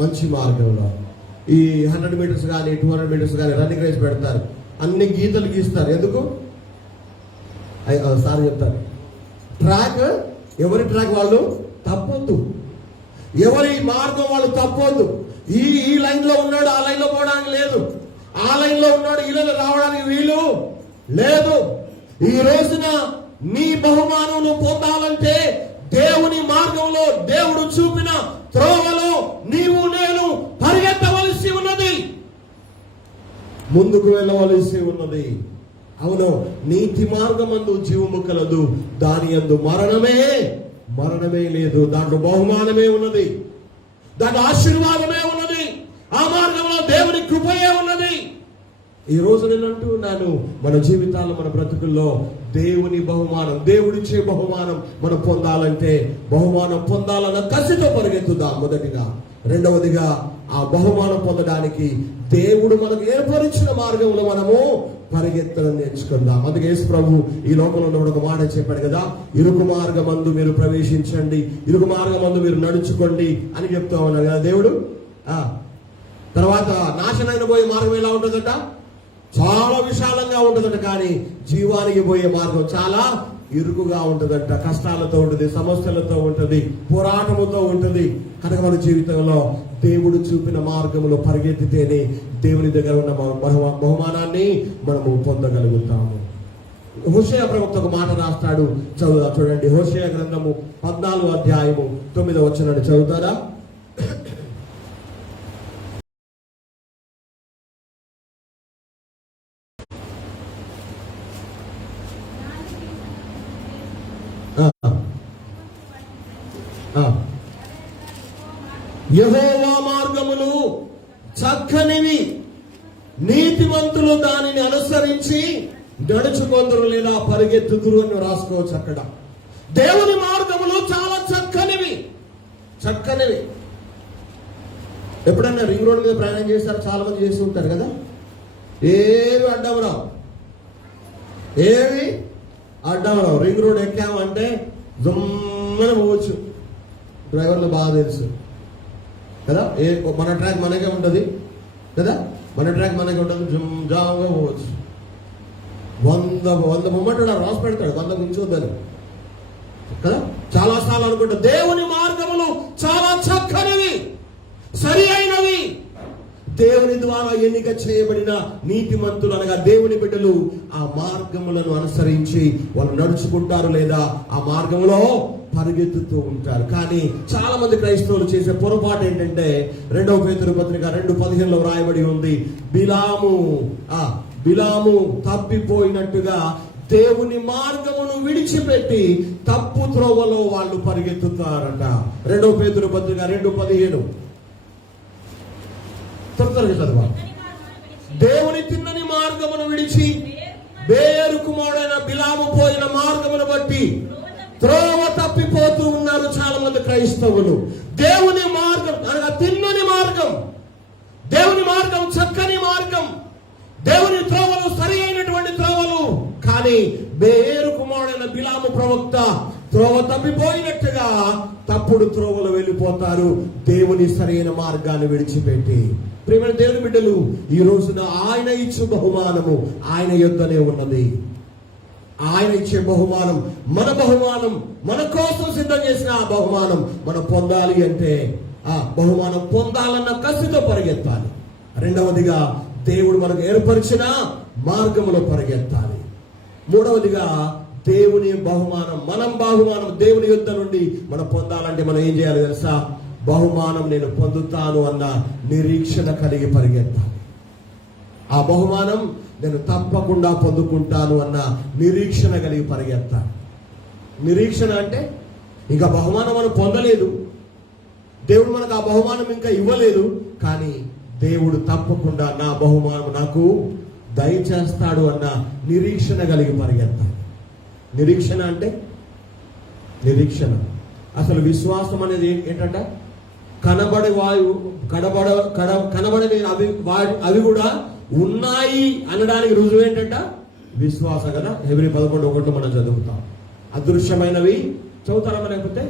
మంచి మార్గంలో. ఈ 100 మీటర్స్ కానీ 200 మీటర్స్ కానీ రన్నింగ్ రేస్ పెడతారు, అన్ని గీతలు గీస్తారు. ఎందుకు? సార్ చెప్తారు, ట్రాక్ ఎవరి ట్రాక్ వాళ్ళు తప్పొద్దు, ఎవరి మార్గం వాళ్ళు తప్పొద్దు. ఈ లైన్ లో ఉన్నాడు ఆ లైన్ లో పోవడానికి లేదు, ఆ లైన్ లో ఉన్నాడు ఈ లైన్ రావడానికి వీలు లేదు. ఈ రోజున నీ బహుమానం నువ్వు పొందాలంటే దేవుని మార్గంలో, దేవుడు చూపిన త్రోవలో నీవు నేను పరిగెత్తవలసి ఉన్నది, ముందుకు వెళ్ళవలసి ఉన్నది. అవును, నీతి మార్గమందు జీవము కలదు, దాని యందు మరణమే లేదు. దాంట్లో బహుమానమే ఉన్నది, దాంట్లో ఆశీర్వాదమే ఉన్నది, ఆ మార్గంలో దేవుని కృపయే ఉన్నది. ఈ రోజు నేను అంటున్నాను, మన జీవితాల్లో, మన బ్రతుకుల్లో దేవుని బహుమానం, దేవుడిచ్చే బహుమానం మనం పొందాలంటే బహుమానం పొందాలన్న కసితో పరిగెత్తుదాం మొదటిగా. రెండవదిగా ఆ బహుమానం పొందడానికి దేవుడు మనకు ఏర్పరిచిన మార్గంలో మనము పరిగెత్తడం నేర్చుకుందాం. అందుకే యేసు ప్రభు ఈ లోకంలో ఉన్నప్పుడు ఒక మాట చెప్పాడు కదా, ఇరుకు మార్గమందు మీరు ప్రవేశించండి, ఇరుకు మార్గమందు మీరు నడుచుకోండి అని చెప్తా ఉన్నాడు కదా దేవుడు. తర్వాత నాశనానికి పోయే మార్గం ఎలా ఉంటుందట? చాలా విశాలంగా ఉంటుందట. కానీ జీవానికి పోయే మార్గం చాలా ఇరుకుగా ఉంటుందంట. కష్టాలతో ఉంటుంది, సమస్యలతో ఉంటుంది, పోరాటముతో ఉంటుంది. కనుక మన జీవితంలో దేవుడు చూపిన మార్గంలో పరిగెత్తితేనే దేవుని దగ్గర ఉన్న బహుమానాన్ని మనము పొందగలుగుతాము. హోషేయ ప్రవక్త ఒక మాట రాస్తాడు, చదువుదా చూడండి. హోషేయ గ్రంథము 14వ అధ్యాయము 9వ వచనాన్ని చదువుతారా? యెహోవా మార్గములు చక్కనివి, నీతిమంతులు దానిని అనుసరించి నడుచుకొందురు లేదా పరిగెత్తుదురు అని రాసుకోవచ్చు అక్కడ. దేవుని మార్గములు చాలా చక్కనివి. ఎప్పుడన్నా రింగ్ రోడ్ మీద ప్రయాణం చేస్తారు, చాలా మంది చేస్తూ ఉంటారు కదా. ఏవి అడ్డం రావు. రింగ్ రోడ్ ఎక్కామంటే జమ్మని పోవచ్చు. డ్రైవర్లు బాగా తెలుసు కదా, మన ట్రాక్ మనకే ఉంటుంది కదా, జాగా పోవచ్చు. 100 మొమెంట్ రాసి పెడతాడు, 100 ఉంచొద్దని కదా. చాలా సార్లు అనుకుంటా దేవుని మార్గములు చాలా చక్కనివి, సరి అయినవి. దేవుని ద్వారా ఎన్నిక చేయబడిన నీతిమంతులు అనగా దేవుని బిడ్డలు ఆ మార్గములను అనుసరించి వాళ్ళు నడుచుకుంటారు లేదా ఆ మార్గంలో పరిగెత్తుతూ ఉంటారు. కానీ చాలా మంది క్రైస్తవులు చేసే పొరపాటు ఏంటంటే 2వ పేతురు పత్రిక 2:15 రాయబడి ఉంది, బిలాము తప్పిపోయినట్టుగా దేవుని మార్గమును విడిచిపెట్టి తప్పు త్రోవలో వాళ్ళు పరిగెత్తుతారట. 2వ పేతురు పత్రిక 2:15 చదవాలి. దేవుని తిన్నని మార్గమును విడిచి బేరు కుమారుడైన బిలాము పోయిన మార్గమును బట్టి త్రోవ తప్పిపోతూ ఉన్నారు చాలా మంది క్రైస్తవులు. దేవుని మార్గం అనగా తిన్నని మార్గం, దేవుని మార్గం చక్కని మార్గం, దేవుని త్రోవలు సరి అయినటువంటి త్రోవలు. కానీ బేరు కుమారుడైన బిలాము ప్రవక్త త్రోవ తప్పిపోయినట్టుగా తప్పుడు త్రోవలు వెళ్ళిపోతారు, దేవుని సరైన మార్గాన్ని విడిచిపెట్టి. ప్రియమైన దేవుని బిడ్డలు, ఈ రోజున ఆయన ఇచ్చు బహుమానము ఆయన యొద్దనే ఉన్నది. ఆయన ఇచ్చే బహుమానం మన కోసం సిద్ధం చేసిన ఆ బహుమానం మనం పొందాలి అంటే ఆ బహుమానం పొందాలన్న కసితో పరిగెత్తాలి. రెండవదిగా దేవుడు మనకు ఏర్పరిచిన మార్గములో పరిగెత్తాలి. మూడవదిగా దేవుని బహుమానం దేవుని యొద్ద నుండి మనం పొందాలంటే మనం ఏం చేయాలి తెలుసా? బహుమానం నేను పొందుతాను అన్న నిరీక్షణ కలిగి పరిగెత్తాలి. ఆ బహుమానం నేను తప్పకుండా పొందుకుంటాను అన్న నిరీక్షణ కలిగి పరిగెత్తాలి. నిరీక్షణ అంటే ఇంకా బహుమానం మనం పొందలేదు, దేవుడు మనకు ఆ బహుమానం ఇంకా ఇవ్వలేదు, కానీ దేవుడు తప్పకుండా నా బహుమానం నాకు దయచేస్తాడు అన్న నిరీక్షణ కలిగి పరిగెత్తాలి. నిరీక్షణ అంటే అసలు విశ్వాసం అనేది ఏంటంట? కనబడని అవి కూడా ఉన్నాయి అనడానికి రుజువు ఏంటంట? విశ్వాసం కదా. హెబ్రీ 11:1 మనం చదువుతాం. అదృశ్యమైనవి చదువుతారా? లేకపోతే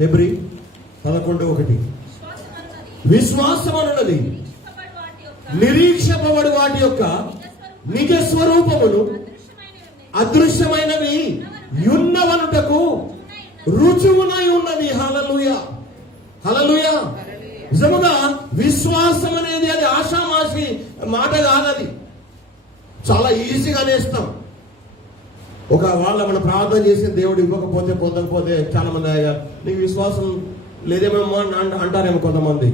హెబ్రీ 11:1 విశ్వాసం అన్నది నిరీక్షింపబడు వాటి యొక్క నిజ స్వరూపమును అదృశ్యమైనవి యున్నవనుటకు రుజువునై ఉన్నది. హల్లెలూయా, హల్లెలూయా. నిజముగా విశ్వాసం అనేది అది ఆషామాషి మాట కాదది. చాలా ఈజీగా నేస్తాం. ఒక వాళ్ళ మనం ప్రార్థన చేసి దేవుడు ఇవ్వకపోతే పొందకపోతే చాలా మంది నీకు విశ్వాసం లేదేమో అని అంటారేమో కొంతమంది.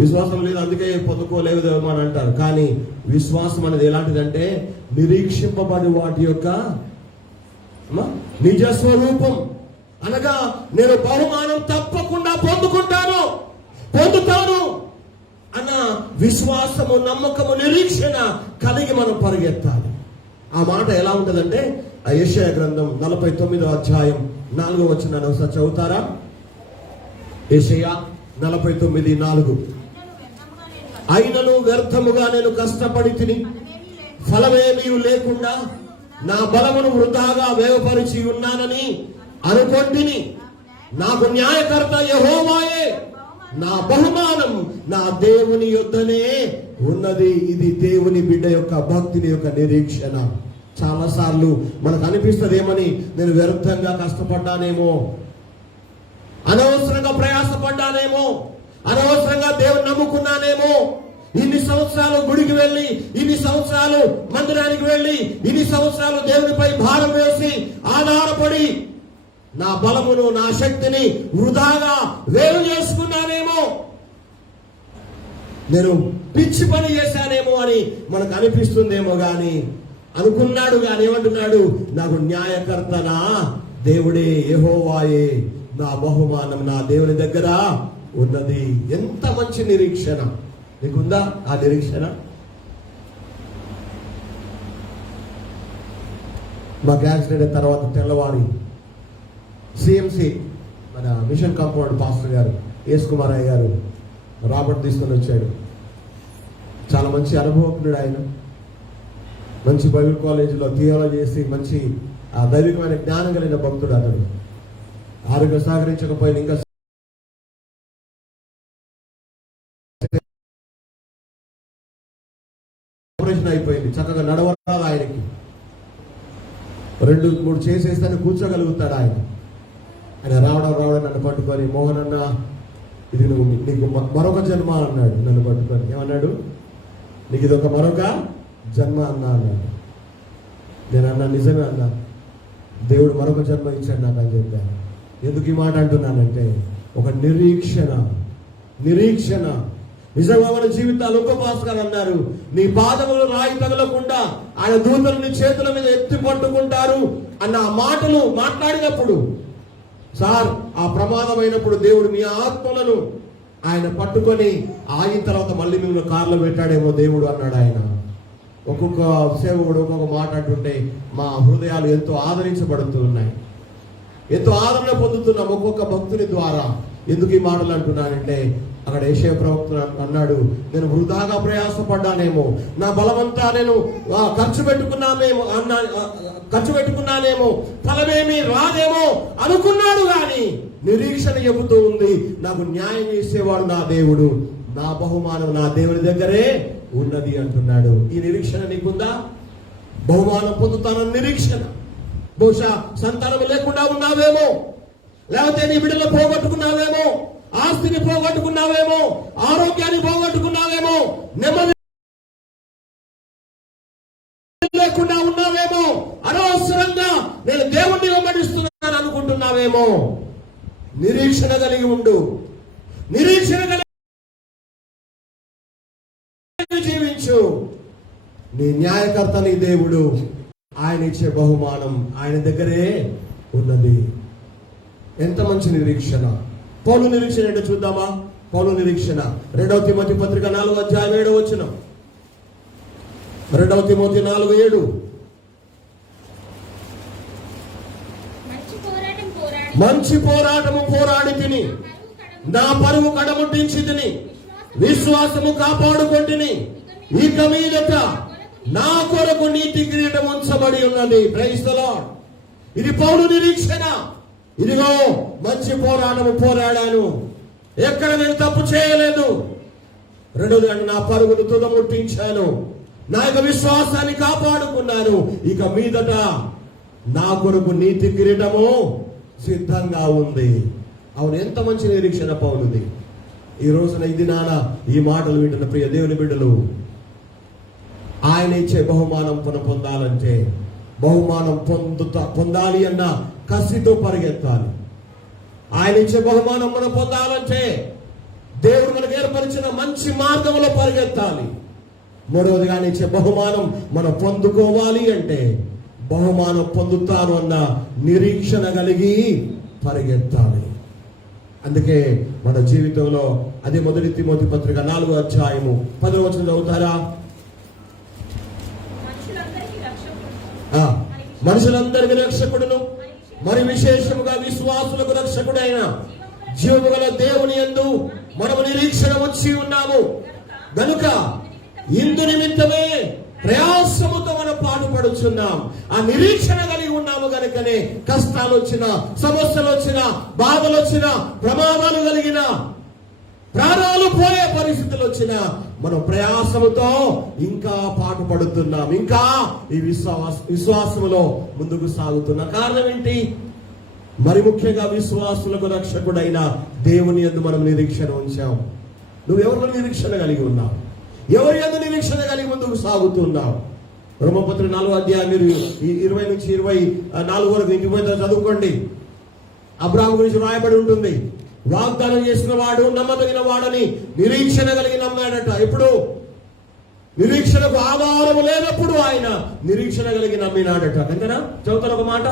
విశ్వాసం లేదు అందుకే పొందుకోలేదేమో అని అంటారు. కానీ విశ్వాసం అనేది ఎలాంటిదంటే నిరీక్షింపబడి వాటి యొక్క నిజ స్వరూపం. అనగా నేను బహుమానం తప్పకుండా పొందుతాను అన్న విశ్వాసము, నమ్మకము, నిరీక్షణ కలిగి మనం పరిగెత్తాలి. ఆ మాట ఎలా ఉంటుందంటే యెషయా గ్రంథం 49వ అధ్యాయం 4వ వచనాన్ని ఒకసారి చదువుతారా? యెషయా 49:4. అయినను వ్యర్థముగా నేను కష్టపడి తిని ఫలమేమీ లేకుండా నా బలమును వృధాగా వేగపరిచి ఉన్నానని అనుకొంటిని. నాకు న్యాయకర్త యెహోవాయే, నా బహుమానం నా దేవుని యొద్దనే ఉన్నది. ఇది దేవుని బిడ్డ యొక్క భక్తిని యొక్క నిరీక్షణ. చాలా సార్లు మనకు అనిపిస్తుంది ఏమని, నేను వ్యర్థంగా కష్టపడ్డానేమో, అనవసరంగా ప్రయాసపడ్డానేమో, అనవసరంగా దేవుని నమ్ముకున్నానేమో, ఇన్ని సంవత్సరాలు గుడికి వెళ్ళి, ఇన్ని సంవత్సరాలు మందిరానికి వెళ్ళి, ఇన్ని సంవత్సరాలు దేవునిపై భారం వేసి ఆధారపడి నా బలమును, నా శక్తిని వృధాగా వేరు చేసుకున్నానేమో, నేను పిచ్చి పని చేశానేమో అని మనకు అనిపిస్తుందేమో. గాని అనుకున్నాడు గాని ఏమంటున్నాడు, నాకు న్యాయకర్తనా దేవుడే యెహోవాయే, నా బహుమానం నా దేవుని దగ్గర ఉన్నది. ఎంత మంచి నిరీక్షణ నీకుందా ఆ నిరీక్షణ? మాకు యాక్సిడెంట్ తర్వాత తెల్లవారి సిఎంసి మన మిషన్ కాంపౌండ్ పాస్టర్ గారు ఎస్ కుమారయ్య గారు రాబర్ట్ తీసుకొని వచ్చాడు. చాలా మంచి అనుభవజ్ఞుడు ఆయన. మంచి బైబిల్ కాలేజీలో థియాలజీ చేసి మంచి దైవికమైన జ్ఞానం కలిగిన భక్తుడు అతడు. ఆరోగ్యం సహకరించకపోయిన ఇంకా ఆపరేషన్ అయిపోయింది, చక్కగా నడవరాదు ఆయనకి. 2-3 చేసేస్తాను కూర్చోగలుగుతాడు ఆయన. ఆయన రావడం నన్ను పట్టుకొని, మోహన్ అన్న ఇది నీకు మరొక జన్మ అన్నాడు. నన్ను పట్టుకొని ఏమన్నాడు, నీకు ఇది ఒక మరొక జన్మ అన్నాడు. నేను అన్నా నిజమే అన్నా, దేవుడు మరొక జన్మ ఇచ్చాడు నాకు అని చెప్పాను. ఎందుకు ఈ మాట అంటున్నానంటే ఒక నిరీక్షణ. నిజంగా మన జీవితాలు ఒక పాస్టర్ అన్నారు, నీ పాదములు రాయి తగలకుండా ఆయన దూతలు నీ చేతుల మీద ఎత్తి పట్టుకుంటారు అన్న ఆ మాటలు మాట్లాడినప్పుడు, సార్ ఆ ప్రమాదమైనప్పుడు దేవుడు మీ ఆత్మలను ఆయన పట్టుకొని ఆగిన తర్వాత మళ్ళీ మిమ్మల్ని కార్లో పెట్టాడేమో దేవుడు అన్నాడు ఆయన. ఒక్కొక్క సేవకుడు ఒక్కొక్క మాట అంటుంటే మా హృదయాలు ఎంతో ఆదరించబడుతున్నాయి, ఎంతో ఆదరణ పొందుతున్నాం ఒక్కొక్క భక్తుని ద్వారా. ఎందుకు ఈ మాటలు అంటున్నానంటే అక్కడ యెషయా ప్రవక్త అన్నాడు, నేను వృధాగా ప్రయాసపడ్డానేమో, నా బలమంతా నేను ఖర్చు పెట్టుకున్నానేమో, ఫలమేమీ రాదేమో అనుకున్నాడు. గాని నిరీక్షణ చెబుతూ ఉంది, నాకు న్యాయం చేసేవాడు నా దేవుడు, నా బహుమానం నా దేవుని దగ్గరే ఉన్నది అంటున్నాడు. ఈ నిరీక్షణ నీకుందా? బహుమానం పొందుతానన్న నిరీక్షణ. బహుశా సంతానం లేకుండా ఉన్నావేమో, లేకపోతే నీ బిడ్డలు పోగొట్టుకున్నావేమో, ఆస్తిని పోగొట్టుకున్నావేమో, ఆరోగ్యాన్ని పోగొట్టుకున్నావేమో, నెమ్మది లేకుండా ఉన్నావేమో, అనవసరంగా నేను దేవుణ్ణి వెంబడిస్తున్నాను అనుకుంటున్నావేమో. నిరీక్షణ కలిగి ఉండు. నిరీక్షణ కలిగి జీవించు. నీ న్యాయకర్త నీ దేవుడు, ఆయన ఇచ్చే బహుమానం ఆయన దగ్గరే ఉన్నది. ఎంత మంచి నిరీక్షణ. పౌలు నిరీక్షణ ఏంటో చూద్దామా? పౌలు నిరీక్షణ 2వ తిమోతి పత్రిక 4వ అధ్యాయం 7వ వచనం. 2వ తిమోతి 4:7. మంచి పోరాటము పోరాడి తిని నా పరువు కడముట్టించి తిని విశ్వాసము కాపాడుకొంటిని. ఇక మీదట నా కొరకు నీతి కిరీటం ఉంచబడి ఉన్నది. Praise the Lord. ఇది పౌలు నిరీక్షణ. ఇదిగో మంచి పోరాటము పోరాడాను, ఎక్కడ నేను తప్పు చేయలేదు. రెండోది అంటే నా పరుగును తుదముట్టించాను, నా యొక్క విశ్వాసాన్ని కాపాడుకున్నాను. ఇక మీదట నా కొరకు నీతి కిరీటము సిద్ధంగా ఉంది. అవును, ఎంత మంచి నిరీక్షణ పౌలుది. ఈ రోజున ఇది నాన్న ఈ మాటలు వింటున్న ప్రియ దేవుని బిడ్డలు, ఆయన ఇచ్చే బహుమానం పొందాలంటే బహుమానం పొందాలి అన్న కసితో పరిగెత్తాలి. ఆయన ఇచ్చే బహుమానం మనం పొందాలంటే దేవుడు మనకు ఏర్పరిచిన మంచి మార్గంలో పరిగెత్తాలి. మూడవదిగా ఆయన ఇచ్చే బహుమానం మనం పొందుకోవాలి అంటే బహుమానం పొందుతాను అన్న నిరీక్షణ కలిగి పరిగెత్తాలి. అందుకే మన జీవితంలో అదే మొదటి తిమోతి పత్రిక 4వ అధ్యాయము 10వ వచనం చదువుతారా? మనుషులందరికీ రక్షకుడును మరి విశేషముగా విశ్వాసులకు రక్షకుడైన జీవము గల దేవుని యందు మనము నిరీక్షణ వచ్చి ఉన్నాము గనుక ఇందు నిమిత్తమే ప్రయాసముతో మనం పాటుపడుచున్నాం. ఆ నిరీక్షణ కలిగి ఉన్నాము గనుకనే కష్టాలు వచ్చినా, సమస్యలు వచ్చినా, బాధలు వచ్చినా, ప్రమాదాలు కలిగిన, ప్రాణాలు పోయే పరిస్థితులు వచ్చినా మనం ప్రయాసముతో ఇంకా పాటుపడుతున్నాం, ఇంకా ఈ విశ్వాసములో ముందుకు సాగుతున్నాం. కారణం ఏంటి? మరి ముఖ్యంగా విశ్వాసులకు రక్షకుడైన దేవుని యందు మనం నిరీక్షణ ఉంచాం. నువ్వెవరిలో నిరీక్షణ కలిగి ఉన్నావు? ఎవరి యందు నిరీక్షణ కలిగి ముందుకు సాగుతున్నావు? రోమపత్రిక 4వ అధ్యాయం 20 నుంచి 24 వరకు ఇంటి పోయిన చదువుకోండి. అబ్రాహాము గురించి రాయబడి ఉంటుంది. వాగ్దానం చేసిన వాడు నమ్మదగిన వాడని నిరీక్షణ కలిగి నమ్మాడట. ఎప్పుడు? నిరీక్షణకు ఆధారము లేనప్పుడు ఆయన నిరీక్షణ కలిగి నమ్మినాడట. అంతేనా? చదువుతాను ఒక మాట.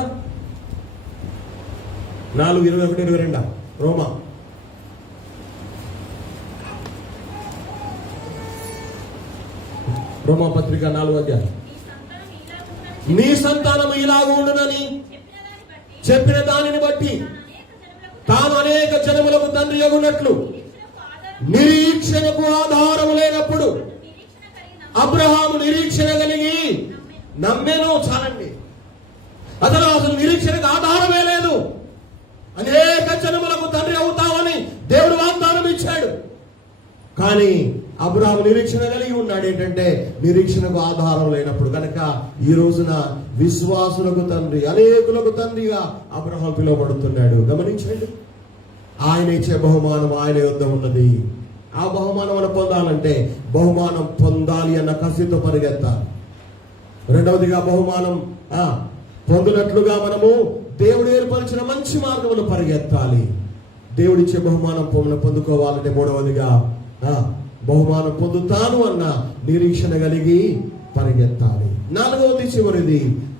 4:21-22 రోమా. రోమా పత్రిక 4వ అధ్యాయం. నీ సంతానం ఇలాగ ఉండునని చెప్పిన దానిని బట్టి తాను అనేక జనములకు తండ్రి అగునట్లు నిరీక్షణకు ఆధారం లేనప్పుడు అబ్రహాము నిరీక్షణ కలిగి నమ్మేను. చాలండి. అసలు నిరీక్షణకు ఆధారమే లేదు. అనేక జనములకు తండ్రి అవుతామని దేవుడు వాగ్దానం ఇచ్చాడు. కానీ అబ్రహాము నిరీక్షణ కలిగి ఉన్నాడు. ఏంటంటే నిరీక్షణకు ఆధారం లేనప్పుడు. కనుక ఈ రోజున విశ్వాసులకు తండ్రి, అనేకులకు తండ్రిగా అబ్రహాము పిలువబడుతున్నాడు. గమనించండి. ఆయన ఇచ్చే బహుమానం ఆయన యొద్ద ఉన్నది. ఆ బహుమానం మనం పొందాలంటే బహుమానం పొందాలి అన్న కసితో పరిగెత్తాలి. రెండవదిగా బహుమానం పొందినట్లుగా మనము దేవుడు ఏర్పరిచిన మంచి మార్గంలో పరిగెత్తాలి. దేవుడిచ్చే బహుమానం పొందుకోవాలంటే మూడవదిగా బహుమానం పొందుతాను అన్న నిరీక్షణ కలిగి పరిగెత్తాలి. నాలుగవది, చివరిది,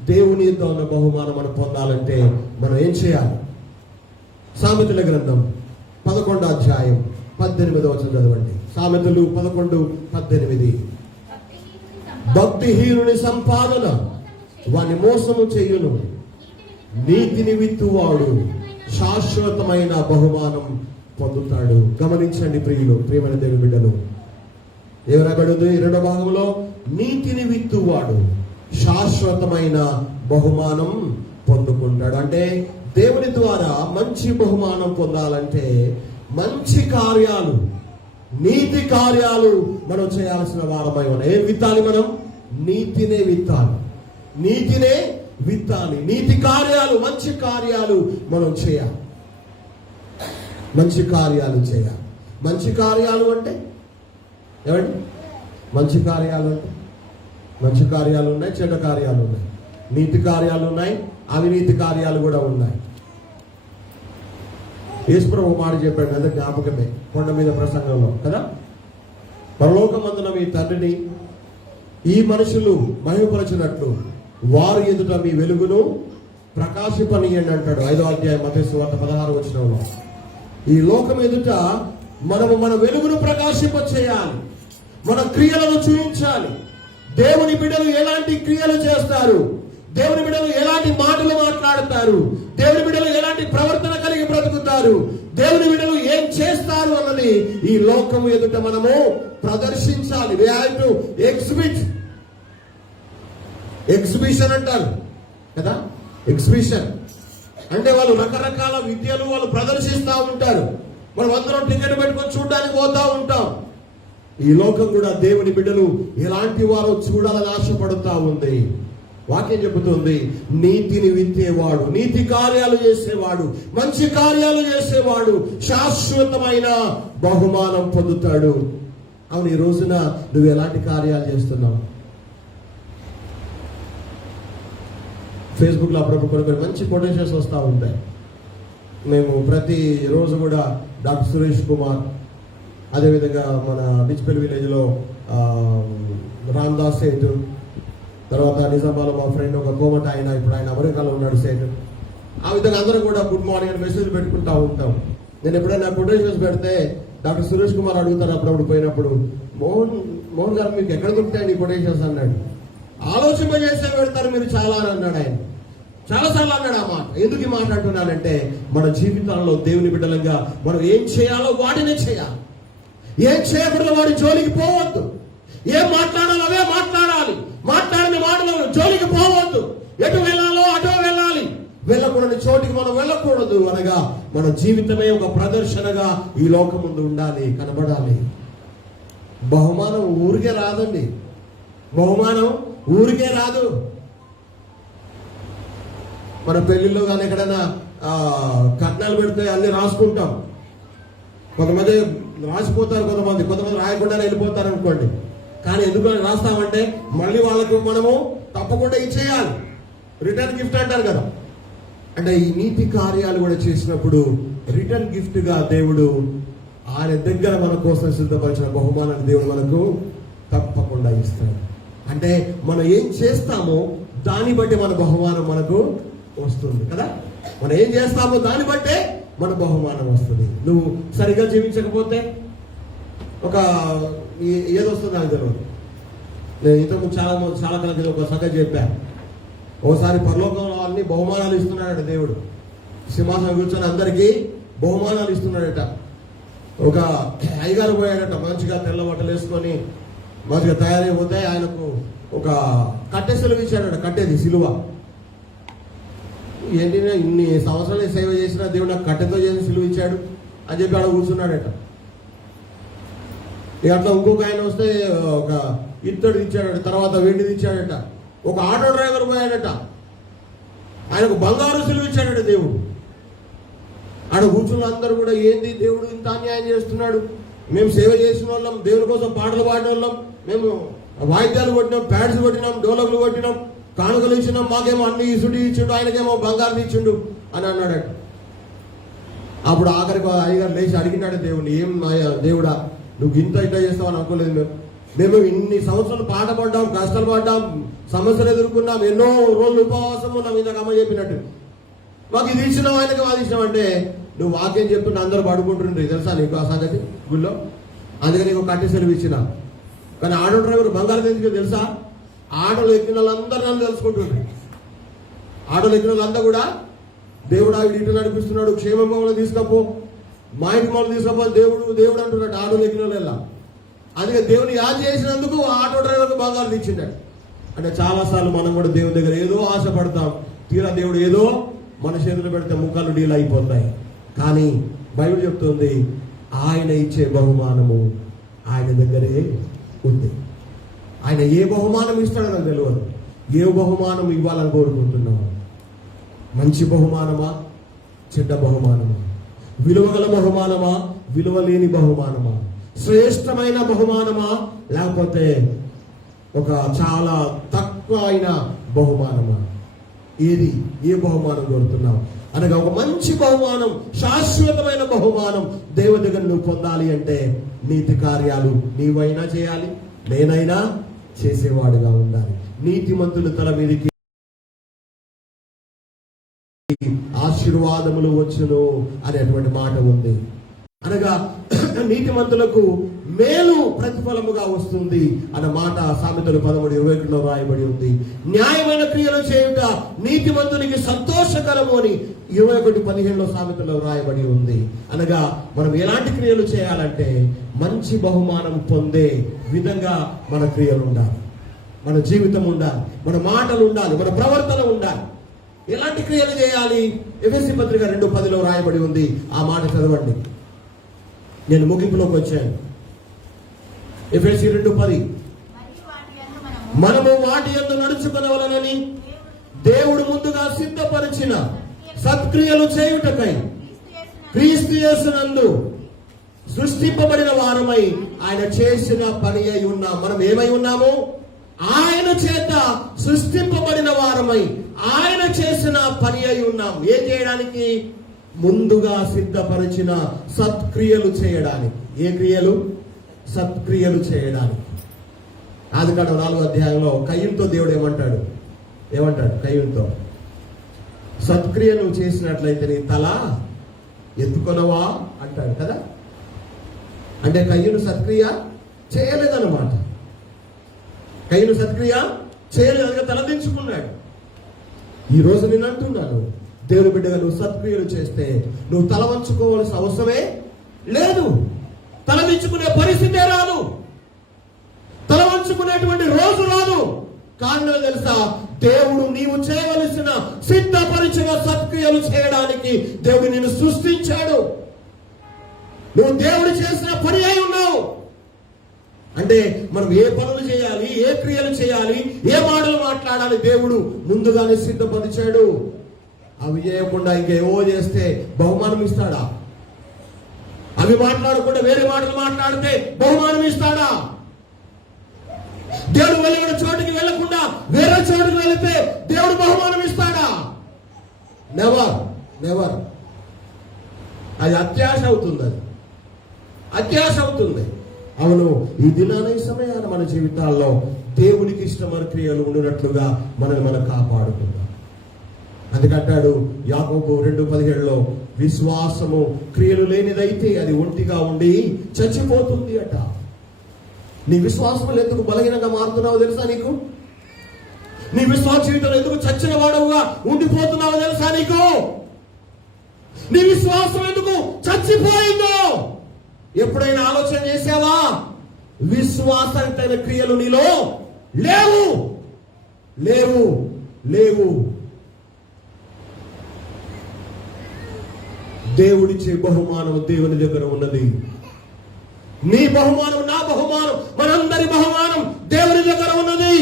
దేవునితో ఉన్న బహుమానం మనం పొందాలంటే మనం ఏం చేయాలి? సామెతల గ్రంథం 11వ అధ్యాయం 18వ వచనం చదవండి. సామెతలు 11:18. భక్తిహీనుని సంపాదన వాని మోసము చేయును, నీతిని విత్తువాడు శాశ్వతమైన బహుమానం పొందుతాడు. గమనించండి ప్రియులు, ప్రియమైన దేవుని బిడ్డలు, ఏమనబడింది 2వ భాగంలో? నీతిని విత్తువాడు శాశ్వతమైన బహుమానం పొందుకుంటాడు. అంటే దేవుని ద్వారా మంచి బహుమానం పొందాలంటే మంచి కార్యాలు, నీతి కార్యాలు మనం చేయాల్సిన వారమై ఉన్నాయి. ఏం విత్తాలి? మనం నీతినే విత్తాలి. నీతినే విత్తాలి. నీతి కార్యాలు, మంచి కార్యాలు మనం చేయాలి. మంచి కార్యాలు చేయాలి. మంచి కార్యాలు అంటే ఏమండి? మంచి కార్యాలు అంటే మంచి కార్యాలు ఉన్నాయి, చెడ్డ కార్యాలు ఉన్నాయి, నీతి కార్యాలు ఉన్నాయి, అవినీతి కార్యాలు కూడా ఉన్నాయి. యేసుప్రభు మాట చెప్పాడు కదా, జ్ఞాపకమే, కొండ మీద ప్రసంగంలో కదా. పరలోకమందున మీ తండ్రిని ఈ మనుషులు మహిమపరచినట్లు వారు ఎదుట మీ వెలుగును ప్రకాశింపనీయండి అంటాడు. 5వ అధ్యాయం మత్తయి సువార్త 16వ వచనంలో. ఈ లోకం ఎదుట మనము మన వెలుగును ప్రకాశింప చేయాలి, మన క్రియలను చూపించాలి. దేవుని బిడ్డలు ఎలాంటి క్రియలు చేస్తారు, దేవుని బిడ్డలు ఎలాంటి మాటలు మాట్లాడతారు, దేవుని బిడ్డలు ఎలాంటి ప్రవర్తన కలిగి బ్రతుకుతారు, దేవుని బిడ్డలు ఏం చేస్తారు అన్నది ఈ లోకము ఎదుట మనము ప్రదర్శించాలి. we have to exhibit. Exhibition అంటారు కదా. ఎగ్జిబిషన్ అంటే వాళ్ళు రకరకాల విద్యలు వాళ్ళు ప్రదర్శిస్తూ ఉంటారు. మనం అందరం టికెట్ పెట్టుకొని చూడడానికి పోతా ఉంటాం. ఈ లోకం కూడా దేవుని బిడ్డలు ఎలాంటి వారు చూడాలని ఆశపడుతూ ఉంది. వాక్యం చెబుతుంది, నీతిని విత్తేవాడు, నీతి కార్యాలు చేసేవాడు, మంచి కార్యాలు చేసేవాడు శాశ్వతమైన బహుమానం పొందుతాడు. అవును, ఈ రోజున నువ్వు ఎలాంటి కార్యాలు చేస్తున్నావు? ఫేస్బుక్లో అప్పుడప్పుడు కొన్ని మంచి కొటేషన్స్ వస్తూ ఉంటాయి. మేము ప్రతి రోజు కూడా డాక్టర్ సురేష్ కుమార్, అదేవిధంగా మన బిచ్పల్లి విలేజ్లో రామ్దాస్ సేటు, తర్వాత నిజామాబాద్లో మా ఫ్రెండ్ ఒక కోమట ఆయన, ఇప్పుడు ఆయన అమెరికాలో ఉన్నాడు సేటు. ఆ విధంగా అందరం కూడా గుడ్ మార్నింగ్ అని మెసేజ్ పెట్టుకుంటూ ఉంటాం. నేను ఎప్పుడైనా కొటేషన్స్ పెడితే డాక్టర్ సురేష్ కుమార్ అడుగుతారు అప్పుడప్పుడు పోయినప్పుడు, మోహన్ గారు మీకు ఎక్కడ దొరుకుతాయండి ఈ కొటేషన్స్ అన్నాడు. ఆలోచింపజేసే పెడతారు మీరు చాలా అని అన్నాడు ఆయన. చాలాసార్లు అన్నాడు ఆ మాట. ఎందుకు ఈ మాట అంటున్నానంటే, మన జీవితాల్లో దేవుని బిడ్డలంగా మనం ఏం చేయాలో వాటినే చేయాలి. ఏం చేయకూడదు వాడి జోలికి పోవద్దు. ఏం మాట్లాడాలో అవే మాట్లాడాలి. మాట్లాడిన మాటలను జోలికి పోవద్దు. ఎటు వెళ్ళాలో అటో వెళ్ళాలి. వెళ్ళకూడని చోటికి మనం వెళ్ళకూడదు. అనగా మన జీవితమే ఒక ప్రదర్శనగా ఈ లోకం ముందు ఉండాలి, కనబడాలి. బహుమానం ఊరికే రాదండి. బహుమానం ఊరికే రాదు. మన పెళ్లిలో కానీ ఎక్కడైనా కట్నాలు పెడితే అన్ని రాసుకుంటాం. కొంతమంది రాసిపోతారు, కొంతమంది రాయకుండానే వెళ్ళిపోతారు అనుకోండి. కానీ ఎందుకు రాస్తామంటే మళ్ళీ వాళ్ళకు మనము తప్పకుండా ఇచ్చేయాలి. రిటర్న్ గిఫ్ట్ అంటారు కదా. అంటే ఈ నీతి కార్యాలు కూడా చేసినప్పుడు రిటర్న్ గిఫ్ట్ గా దేవుడు ఆయన దగ్గర మన కోసం సిద్ధపరిచిన బహుమానాన్ని దేవుడు మనకు తప్పకుండా ఇస్తాడు. అంటే మనం ఏం చేస్తామో దాన్ని బట్టి మన బహుమానం మనకు వస్తుంది కదా. మనం ఏం చేస్తామో దాన్ని బట్టే మన బహుమానం వస్తుంది. నువ్వు సరిగా జీవించకపోతే ఒక ఏదొస్తుంది నాకు తెలియదు. నేను ఇంతకు చాలా కాలం ఒక సంగతి చెప్పాను. ఓసారి పరలోకంలో అన్ని బహుమానాలు ఇస్తున్నాడట దేవుడు. సింహాసనం కూర్చొని అందరికీ బహుమానాలు ఇస్తున్నాడట. ఒక అయ్యగారు పోయాడట, మంచిగా తెల్ల బట్టలు వేసుకొని మంచిగా తయారైపోతే ఆయనకు ఒక కట్టె సిలువ ఇచ్చాడట. కట్టేది సిలువ. ఏంటి, ఇన్ని సంవత్సరాలు సేవ చేసినా దేవుడు నాకు కట్టెతో చేసి సిలువ ఇచ్చాడు అని చెప్పి ఆడ కూర్చున్నాడట. ఇక అట్లా ఇంకొక ఆయన వస్తే ఒక ఇత్తడి ఇచ్చాడట, తర్వాత వెండిది ఇచ్చాడట. ఒక ఆటో డ్రైవర్ పోయాడట, ఆయనకు బంగారు సిలువ ఇచ్చాడట దేవుడు. ఆడ కూర్చున్న అందరూ కూడా ఏంది దేవుడు ఇంత అన్యాయం చేస్తున్నాడు, మేము సేవ చేసిన వాళ్ళం, దేవుని కోసం పాటలు పాడిన వాళ్ళం, మేము వాయిద్యాలు కొట్టినాం, ప్యాడ్స్ కొట్టినాం, డోలకులు కొట్టినాం, కానుకలు ఇచ్చినాం, మాకేమో అన్ని ఇసుడి ఇచ్చిండు, ఆయనకేమో బంగారం ఇచ్చిండు అని అన్నాడట. అప్పుడు ఆఖరికి అయ్యగారు లేచి అడిగినాడు దేవుడిని, ఏం దేవుడా నువ్వు ఇంత ఇట్లా చేస్తావని అనుకోలేదు. మేము ఇన్ని సంవత్సరాలు పాట పడ్డాం, కష్టాలు పడ్డాం, సమస్యలు ఎదుర్కొన్నాం, ఎన్నో రోజులు ఉపవాసం ఉన్నాం. ఇందాక అమ్మ చెప్పినట్టు మాకు ఇది ఇచ్చినావు, ఆయనకి అది ఇచ్చినావు అంటే నువ్వు వాక్యం చెప్తున్నా అందరూ పడుకుంటుండ్రు తెలుసా నీకు ఆ సంగతి గుళ్ళో. అందుకని నీకు కట్టి సెలవు ఇచ్చిన. కానీ ఆటో డ్రైవర్ బంగారం ఎందుకు తెలుసా? ఆటోలు ఎక్కిన వాళ్ళందరూ నన్ను తెలుసుకుంటుండ్రు. ఆటోలు ఎక్కిన వాళ్ళందరూ కూడా దేవుడు ఆవిడ ఇటు నడిపిస్తున్నాడు, క్షేమంగా తీసుకపో, మా ఇంటి మమ్మల్ని తీసుకపో, దేవుడు దేవుడు అంటున్నాడు ఆటోలు ఎక్కిన వాళ్ళ. అందుకే దేవుని యాద చేసినందుకు ఆటో డ్రైవర్కి బంగారం ఇచ్చిండాడు. అంటే చాలాసార్లు మనం కూడా దేవుడి దగ్గర ఏదో ఆశపడతాం, తీరా దేవుడు ఏదో మన చేతులు పెడితే ముఖాలు డీల్ అయిపోతాయి. కానీ బైబిల్ చెప్తుంది ఆయన ఇచ్చే బహుమానము ఆయన దగ్గరే ఉంది. ఆయన ఏ బహుమానం ఇస్తాడో నాకు తెలియదు. ఏ బహుమానం ఇవ్వాలని కోరుకుంటున్నావు? మంచి బహుమానమా, చెడ్డ బహుమానమా, విలువగల బహుమానమా, విలువ లేని బహుమానమా, శ్రేష్టమైన బహుమానమా, లేకపోతే ఒక చాలా తక్కువ అయిన బహుమానమా? ఏది, ఏ బహుమానం కోరుతున్నావు? అనగా ఒక మంచి బహుమానం, శాశ్వతమైన బహుమానం దేవుని దగ్గర నువ్వు పొందాలి అంటే నీతి కార్యాలు నీవైనా చేయాలి, నేనైనా చేసేవాడుగా ఉండాలి. నీతిమంతుల తల మీదకి ఆశీర్వాదములు వచ్చును అనేటువంటి మాట ఉంది. అనగా నీతిమంతులకు మేలు ప్రతిఫలముగా వస్తుంది అన్న మాట సామెతలు 13:21 రాయబడి ఉంది. న్యాయమైన క్రియలు చేయుట నీతిమంతునికి సంతోషకరము అని 21:15 సామెతలో రాయబడి ఉంది. అనగా మనం ఎలాంటి క్రియలు చేయాలంటే మంచి బహుమానం పొందే విధంగా మన క్రియలు ఉండాలి, మన జీవితం ఉండాలి, మన మాటలు ఉండాలి, మన ప్రవర్తన ఉండాలి. ఎలాంటి క్రియలు చేయాలి? ఎఫెసీ పత్రిక 2:10 రాయబడి ఉంది. ఆ మాట చదవండి. నేను ముగింపులోకి వచ్చాను. ఎఫెసీ 2:10 మనము వాటి యందు నడుచుకొనవలెనని దేవుడు ముందుగా సిద్ధపరిచిన సత్క్రియలు చేయుటకై క్రీస్తు యేసునందు సృష్టింపబడిన వారమై ఆయన చేసిన పని అయి ఉన్నాం. మనం ఏమై ఉన్నాము? ఆయన చేత సృష్టింపబడిన వారమై ఆయన చేసిన పని అయి ఉన్నాం. ఏం చేయడానికి? ముందుగా సిద్ధపరిచిన సత్క్రియలు చేయడానికి. ఏ క్రియలు? సత్క్రియలు చేయడానికి. ఆదికాండం 4వ అధ్యాయంలో కయ్యూనుతో దేవుడు ఏమంటాడు? కయ్యూనుతో, సత్క్రియ నువ్వు చేసినట్లయితే నీ తల ఎత్తుకొనవా అంటాడు కదా. అంటే కయ్యూను సత్క్రియ చేయలేదన్నమాట. కయ్యూను సత్క్రియ చేయలేదు, తలదించుకున్నాడు. ఈ రోజు నేను అంటున్నాను, దేవుని బిడ్డగా నువ్వు సత్క్రియలు చేస్తే నువ్వు తల వంచుకోవాల్సిన అవసరమే లేదు. తలదించుకునే పరిస్థితే రాదు, తల వంచుకునేటువంటి రోజు రాదు. కారణం తెలుసా? దేవుడు నీవు చేయవలసిన సిద్ధపరిచిన సత్క్రియలు చేయడానికి దేవుడు నిన్ను సృష్టించాడు. నువ్వు దేవుడు చేసిన పని అయి ఉన్నావు. అంటే మనం ఏ పనులు చేయాలి, ఏ క్రియలు చేయాలి, ఏ మాటలు మాట్లాడాలి దేవుడు ముందుగానే సిద్ధపరిచాడు. అవి చేయకుండా ఇంకేవో చేస్తే బహుమానం ఇస్తాడా? అవి మాట్లాడకుండా వేరే మాటలు మాట్లాడితే బహుమానం ఇస్తాడా? దేవుడు వెళ్ళిన చోటుకి వెళ్ళకుండా వేరే చోటుకి వెళితే దేవుడు బహుమానం ఇస్తాడా? Never never. అది అత్యాశ అవుతుంది, అది అత్యాశ అవుతుంది. అవును, ఈ దినాన ఈ సమయాన మన జీవితాల్లో దేవునికి ఇష్టమైన క్రియలు ఉండినట్లుగా మనల్ని మనం కాపాడుకుందాం. అందుకంటాడు యాకోబు 2:17లో, విశ్వాసము క్రియలు లేనిదైతే అది ఒంటిగా ఉండి చచ్చిపోతుంది అట. నీ విశ్వాసం ఎందుకు బలహీనంగా మారుతున్నావో తెలుసా నీకు? నీ విశ్వాస జీవితంలో ఎందుకు చచ్చిన వాడవుగా ఉండిపోతున్నావో తెలుసా నీకు? నీ విశ్వాసం ఎందుకు చచ్చిపోయిందో ఎప్పుడైనా ఆలోచన చేసావా? విశ్వాసంతైన క్రియలు నీలో లేవు లేవు లేవు. దేవుడిచ్చే బహుమానం దేవుని దగ్గర ఉన్నది. నీ బహుమానం, నా బహుమానం, మనందరి బహుమానం దేవుని దగ్గర ఉన్నది.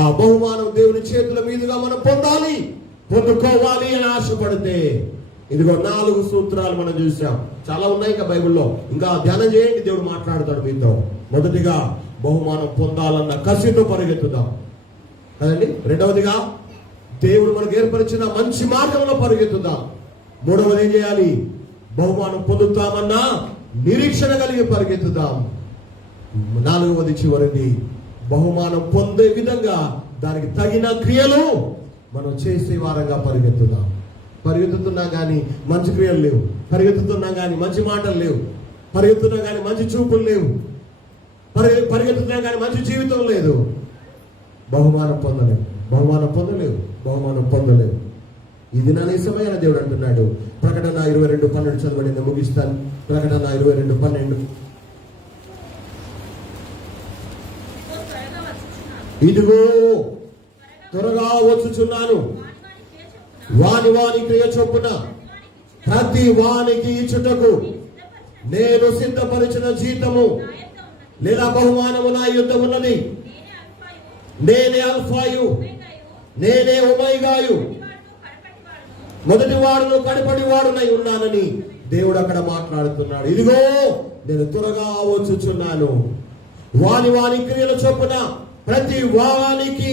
ఆ బహుమానం దేవుని చేతుల మీదుగా మనం పొందుకోవాలి అని ఆశపడితే, ఇదిగో 4 సూత్రాలు మనం చూసాం. చాలా ఉన్నాయి ఇంకా బైబిల్లో, ఇంకా ధ్యానం చేయండి, దేవుడు మాట్లాడతాడు మీతో. మొదటిగా, బహుమానం పొందాలన్న కసితో పరిగెత్తుదాం కదండి. రెండవదిగా, దేవుడు మనకు ఏర్పరిచిన మంచి మార్గంలో పరిగెత్తుదాం. మూడవది ఏం చేయాలి? బహుమానం పొందుతామన్నా నిరీక్షణ కలిగి పరిగెత్తుదాం. నాలుగవది, చివరిది, బహుమానం పొందే విధంగా దానికి తగిన క్రియలు మనం చేసే వారంగా పరిగెత్తుదాం. పరిగెత్తుతున్నా కానీ మంచి క్రియలు లేవు, పరిగెత్తుతున్నా కానీ మంచి మాటలు లేవు, పరిగెత్తున్నా కానీ మంచి చూపులు లేవు, పరిగెత్తుతున్నా కానీ మంచి జీవితం లేదు. బహుమానం పొందలేవు. ఇది నా నిజమైన దేవుడు అంటున్నాడు. ప్రకటన 22:12 చదవండి, నేను ముగిస్తాను. ప్రకటన 22:12. ఇదిగో త్వరగా వచ్చుచున్నాను, వాని క్రియ చొప్పున ప్రతి వానికి ఇచ్చుటకు నేను సిద్ధపరిచిన జీతము లేదా బహుమానము నా యుద్ధ ఉన్నది. నేనే అల్ఫాయు, నేనే ఒమేగాయు, మొదటి వాడును కడపటి వాడునై ఉన్నానని దేవుడు అక్కడ మాట్లాడుతున్నాడు. ఇదిగో నేను త్వరగా వచ్చుచున్నాను, వాని క్రియల చొప్పున ప్రతి వానికి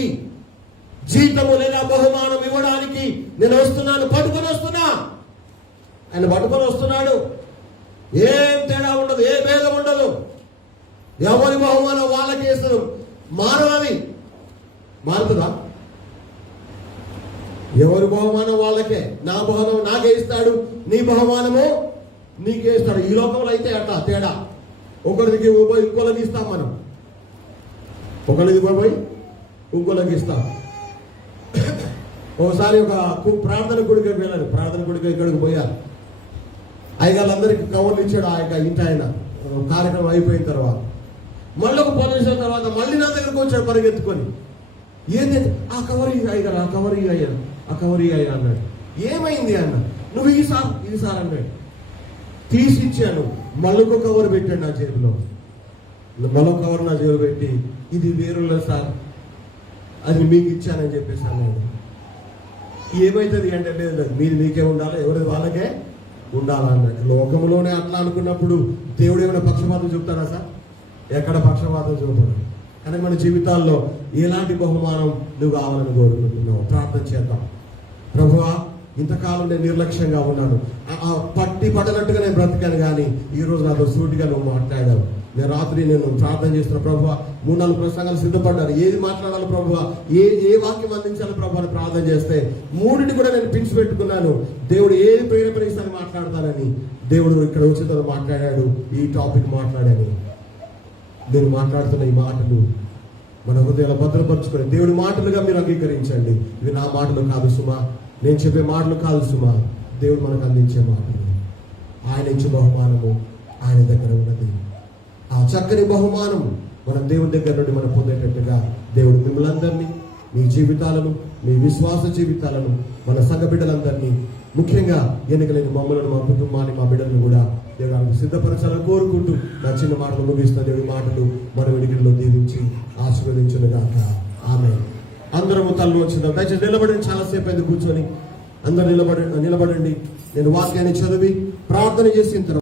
జీతము లేదా బహుమానం ఇవ్వడానికి నేను వస్తున్నాను. పట్టుకొని వస్తున్నా, ఆయన పట్టుకొని వస్తున్నాడు. ఏం తేడా ఉండదు, ఏ భేదం ఉండదు. ఎవరి బహుమానం వాళ్ళకి వేస్తారు. మానవది మారుతుందా? ఎవరి బహుమానం వాళ్ళకే. నా బహుమానం నాకే ఇస్తాడు, నీ బహుమానము నీకే ఇస్తాడు. ఈ లోకంలో అయితే అట్లా తేడా. ఒకరికి పోయి ఇంకోళ్ళకి ఇస్తాం మనం, ఒకరికి పోయి ఇంకోళ్ళకి ఇస్తాం. ఒకసారి ఒక ప్రార్థన గుడికి వెళ్ళారు. ప్రార్థన గుడికి ఇక్కడికి పోయారు. అయ్యగాళ్ళందరికీ కవర్లు ఇచ్చాడు ఆ యొక్క ఇంటి ఆయన. కార్యక్రమం అయిపోయిన తర్వాత మళ్ళీ ఒక పొజిషన్ తర్వాత మళ్ళీ నా దగ్గరకు వచ్చాడు పరిగెత్తుకొని. ఏంటంటే ఆ కవర్ అయ్యారు, ఆ కవర్ అయ్యారు, ఆ కవర్ అయ్యా అన్నాడు. ఏమైంది అన్న? నువ్వు ఇది సార్ అన్నాడు. తీసిచ్చాను. మళ్ళొక కవర్ పెట్టాడు నా చేతిలో. మళ్ళొక కవర్ నా చేతిలో పెట్టి, ఇది వేరులో సార్, అది మీకు ఇచ్చానని చెప్పేసి అన్నాడు. ఏమైతుంది అంటే, లేదు మీరు మీకే ఉండాలి, ఎవరిది వాళ్ళకే ఉండాలన్నాడు. లోకంలోనే అట్లా అనుకున్నప్పుడు దేవుడు ఏమైనా పక్షపాతం చూపుతాడా సార్? ఎక్కడ పక్షపాతం చూపడు. కానీ మన జీవితాల్లో ఎలాంటి బహుమానం నువ్వు కావాలని కోరుకుంటున్నావు? ప్రార్థన చేద్దాం. ప్రభువా, ఇంతకాలం నేను నిర్లక్ష్యంగా ఉన్నాను, పట్టి పడనట్టుగా నేను బ్రతికాను, కానీ ఈ రోజు నాతో సూటిగా నువ్వు మాట్లాడావు. నేను రాత్రి ప్రార్థన చేస్తున్న ప్రభువా, 3-4 ప్రసంగాలు సిద్ధపడ్డాను. ఏది మాట్లాడాలి ప్రభువా, ఏ వాక్యం అందించాలి ప్రభు అని ప్రార్థన చేస్తే 3 కూడా నేను పిలిచి పెట్టుకున్నాను. దేవుడు ఏది ప్రేరేపణిస్తాను మాట్లాడతానని దేవుడు ఇక్కడ ఉచితంగా మాట్లాడాడు. ఈ టాపిక్ మాట్లాడాను. నేను మాట్లాడుతున్న ఈ మాటలు మన హృదయాలు భద్రపరుచుకొని దేవుడి మాటలుగా మీరు అంగీకరించండి. ఇవి నా మాటలు కాదు సుమా, నేను చెప్పే మాటలు కాదు సుమా, దేవుడు మనకు అందించే మాటలు. ఆయన ఇచ్చే బహుమానము ఆయన దగ్గర ఉన్నది. ఆ చక్కని బహుమానం మనం దేవుడి దగ్గర నుండి మనం పొందేటట్టుగా దేవుడు మిమ్మల్ని అందరినీ, మీ జీవితాలను, మీ విశ్వాస జీవితాలను, మన సంఘ బిడ్డలందరినీ, ముఖ్యంగా ఎన్నికలేని మమ్మలను, మా కుటుంబాన్ని, మా బిడ్డలను కూడా దేవుడికి సిద్ధపరచాలని కోరుకుంటూ నా చిన్న మాటలు ముగిస్తున్న దేవుడి మాటలు మన వెనుకల్లో దీవించి ఆశీర్వదించునుగాక. ఆమేన్. అందరము తల్లు వచ్చిందాం. దయచేసి నిలబడండి. చాలాసేపు అయింది కూర్చొని. అందరూ నిలబడండి. నేను వాక్యాన్ని చదివి ప్రార్థన చేసిన తర్వాత